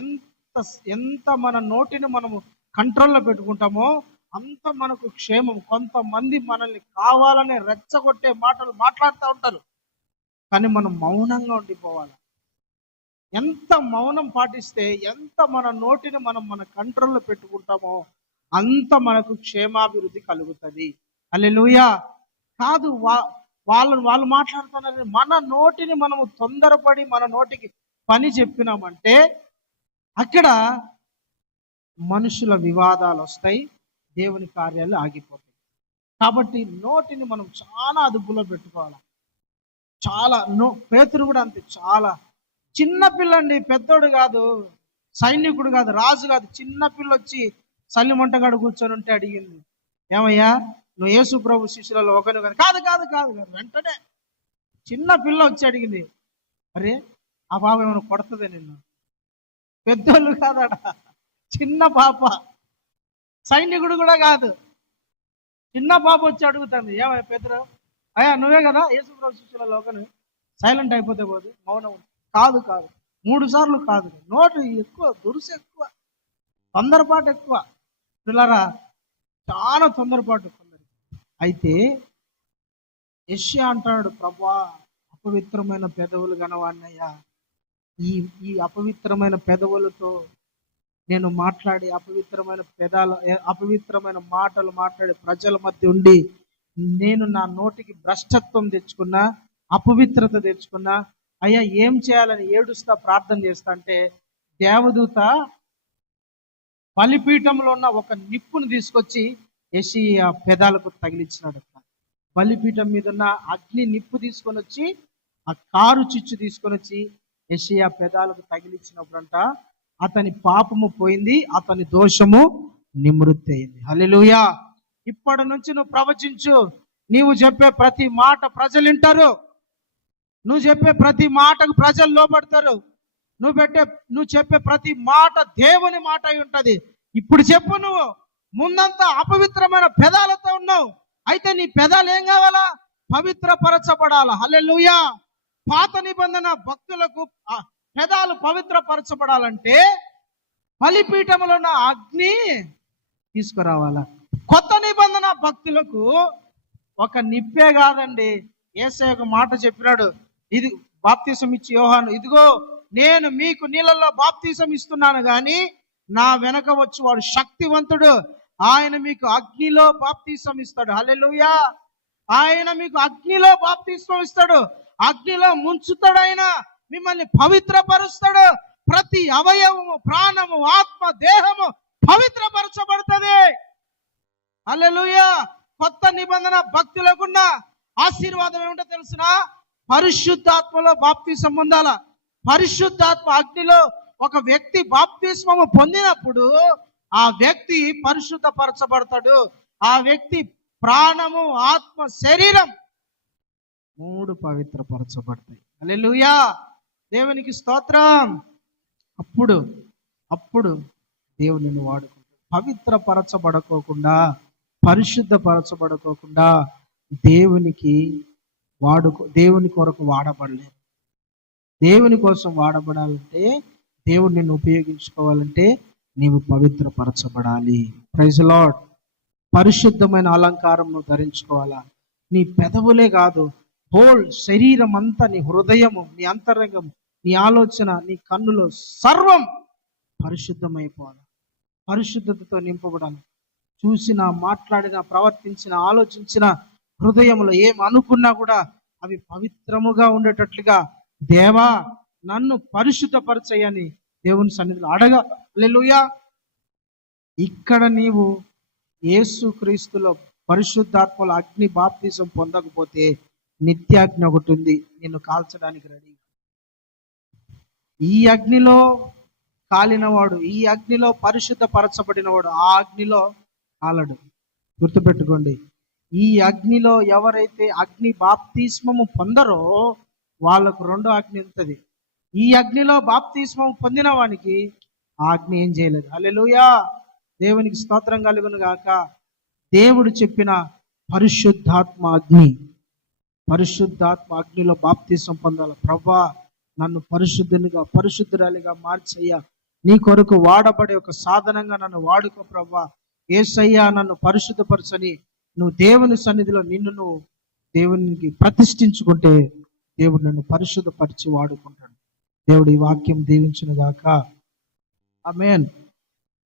ఎంత ఎంత మన నోటిని మనము కంట్రోల్లో పెట్టుకుంటామో అంత మనకు క్షేమం. కొంతమంది మనల్ని కావాలనే రెచ్చగొట్టే మాటలు మాట్లాడుతూ ఉంటారు, కానీ మనం మౌనంగా ఉండిపోవాలి. ఎంత మౌనం పాటిస్తే, ఎంత మన నోటిని మనం మన కంట్రోల్లో పెట్టుకుంటామో అంత మనకు క్షేమాభివృద్ధి కలుగుతుంది. హల్లెలూయా. కాదు, వాళ్ళు మాట్లాడుతున్నారు, మన నోటిని మనము తొందరపడి మన నోటికి పని చెప్పినామంటే అక్కడ మనుషుల వివాదాలు వస్తాయి, దేవుని కార్యాలు ఆగిపోతాయి. కాబట్టి నోటిని మనం చాలా అదుపులో పెట్టుకోవాలి. చాలా పేతురు కూడా అంతే, చాలా చిన్న పిల్లండి, పెద్దోడు కాదు, సైనికుడు కాదు, రాజు కాదు, చిన్న పిల్ల వచ్చి సల్లిమంటగాడు కూర్చొని ఉంటే అడిగింది, ఏమయ్యా నువ్వు యేసు ప్రభు శిష్యులలో ఒకరు కాదు. కాదు కాదు కాదు కాదు వెంటనే చిన్న పిల్ల వచ్చి అడిగింది, అరే ఆ బాబు ఏమైనా కొడుతుంది నిన్ను? పెద్దోళ్ళు కాదట, చిన్న పాప, సైనికుడు కూడా కాదు, చిన్న పాప వచ్చి అడుగుతుంది, ఏమయ్యా పెద్దరు, అయ్యా నువ్వే కదా యేసు ప్రభు శిష్యులలో ఒకరు, సైలెంట్ అయిపోతే పోదు, మౌనం. కాదు కాదు 3 సార్లు కాదు, నోటు ఎక్కువ, దురుసు ఎక్కువ, తొందరపాటు ఎక్కువ. పిల్లరా చాలా తొందరపాటు కొందరు. అయితే యెషయా అంటాడు, ప్రభా అపవిత్రమైన పెదవులు గనవాన్నయ్యా, ఈ అపవిత్రమైన పెదవులతో నేను మాట్లాడి అపవిత్రమైన మాటలు మాట్లాడి ప్రజల మధ్య ఉండి నేను నా నోటికి భ్రష్టత్వం తెచ్చుకున్నా, అపవిత్రత తెచ్చుకున్నా, అయ్యా ఏం చేయాలని ఏడుస్తా ప్రార్థన చేస్తా అంటే దేవదూత బలిపీఠంలో ఉన్న ఒక నిప్పును తీసుకొచ్చి యెషయా పెదాలకు తగిలించినాడు. బలిపీఠం మీద ఉన్న అగ్ని నిప్పు తీసుకొని వచ్చి, ఆ కారు చిచ్చు తీసుకొని వచ్చి యెషయా పెదాలకు తగిలించినప్పుడంట అతని పాపము పోయింది, అతని దోషము నివృత్తి అయింది. హల్లెలూయా. ఇప్పటి నుంచి నువ్వు ప్రవచించు, నీవు చెప్పే ప్రతి మాట ప్రజలు వింటారు, నువ్వు చెప్పే ప్రతి మాటకు ప్రజలు లోబడతారు, నువ్వు చెప్పే ప్రతి మాట దేవుని మాట అయి ఉంటది. ఇప్పుడు చెప్పు, నువ్వు ముందంతా అపవిత్రమైన పెదాలతో ఉన్నావు, అయితే నీ పెదాలు ఏం కావాలా? పవిత్రపరచబడాలా. హల్లెలూయా. పాత నిబంధన భక్తులకు పెదాలు పవిత్రపరచబడాలంటే బలిపీఠంలో ఉన్న అగ్ని తీసుకురావాలా. కొత్త నిబంధన భక్తులకు ఒక నిప్పే కాదండి, యేసయ్య ఒక మాట చెప్పినాడు, ఇది బాప్తీసం ఇచ్చి యోహాను, ఇదిగో నేను మీకు నీళ్ళల్లో బాప్తీసం ఇస్తున్నాను కానీ నా వెనక వచ్చి వాడు శక్తివంతుడు, ఆయన మీకు అగ్నిలో బాప్తీసం ఇస్తాడు. హల్లెలూయా. ఆయన మీకు అగ్నిలో బాప్తీసం ఇస్తాడు, అగ్నిలో ముంచుతాడు, ఆయన మిమ్మల్ని పవిత్రపరుస్తాడు. ప్రతి అవయవము, ప్రాణము, ఆత్మ, దేహము పవిత్రపరచబడుతుంది. హల్లెలూయా. కొత్త నిబంధన భక్తులకున్న ఆశీర్వాదం ఏమిటో తెలుసునా? పరిశుద్ధాత్మలో బాప్తీసం పొందాల. పరిశుద్ధాత్మ అగ్నిలో ఒక వ్యక్తి బాప్తిస్మము పొందినప్పుడు ఆ వ్యక్తి పరిశుద్ధపరచబడతాడు. ఆ వ్యక్తి ప్రాణము, ఆత్మ, శరీరం 3 పవిత్రపరచబడతాయి. హల్లెలూయా. దేవునికి స్తోత్రం. అప్పుడు దేవుని వాడుకుంటాడు. పవిత్రపరచబడకోకుండా, పరిశుద్ధపరచబడకోకుండా దేవుని కొరకు వాడబడలేదు. దేవుని కోసం వాడబడాలంటే, దేవుడు నిన్ను ఉపయోగించుకోవాలంటే నీవు పవిత్రపరచబడాలి. Praise lord. పరిశుద్ధమైన అలంకారం నువ్వు ధరించుకోవాలా. నీ పెదవులే కాదు, హోల్ శరీరం అంతా, నీ హృదయము, నీ అంతరంగం, నీ ఆలోచన, నీ కన్నులో సర్వం పరిశుద్ధమైపోవాలి. పరిశుద్ధతతో నింపబడాలి. చూసిన, మాట్లాడిన, ప్రవర్తించిన, ఆలోచించిన, హృదయంలో ఏం అనుకున్నా కూడా అవి పవిత్రముగా ఉండేటట్లుగా దేవా నన్ను పరిశుద్ధపరచయ్యని దేవుని సన్నిధిలో అడగ. హల్లెలూయా. ఇక్కడ నీవు యేసుక్రీస్తులో పరిశుద్ధాత్మలో అగ్ని బాప్తిజం పొందకపోతే నిత్యాగ్ని ఒకటి ఉంది నిన్ను కాల్చడానికి రెడీ. ఈ అగ్నిలో కాలినవాడు, ఈ అగ్నిలో పరిశుద్ధపరచబడినవాడు ఆ అగ్నిలో కాలడు. గుర్తుపెట్టుకోండి. ఈ అగ్నిలో ఎవరైతే అగ్ని బాప్తిస్మము పొందరో వాళ్ళకు 2వ అగ్ని ఉంటుంది. ఈ అగ్నిలో బాప్తిస్మము పొందిన వానికి ఆ అగ్ని ఏం చేయలేదు. హల్లెలూయా. దేవునికి స్తోత్రం కలుగును గాక. దేవుడు చెప్పిన పరిశుద్ధాత్మ అగ్నిలో బాప్తిస్మం పొందాలి. ప్రభా నన్ను పరిశుద్ధురాలిగా మార్చయ్యా, నీ కొరకు వాడబడే ఒక సాధనంగా నన్ను వాడుకో ప్రభా. యేసయ్యా నన్ను పరిశుద్ధపరచని నువ్వు దేవుని సన్నిధిలో దేవునికి ప్రతిష్ఠించుకుంటే దేవుడు నన్ను పరిశుద్ధపరిచి వాడుకుంటాడు. దేవుడు ఈ వాక్యం దీవించును గాక. ఆమేన్.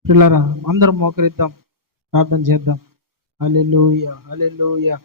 పిల్లరా అందరం మోకరిద్దాం, ప్రార్థన చేద్దాం. హల్లెలూయా, హల్లెలూయా.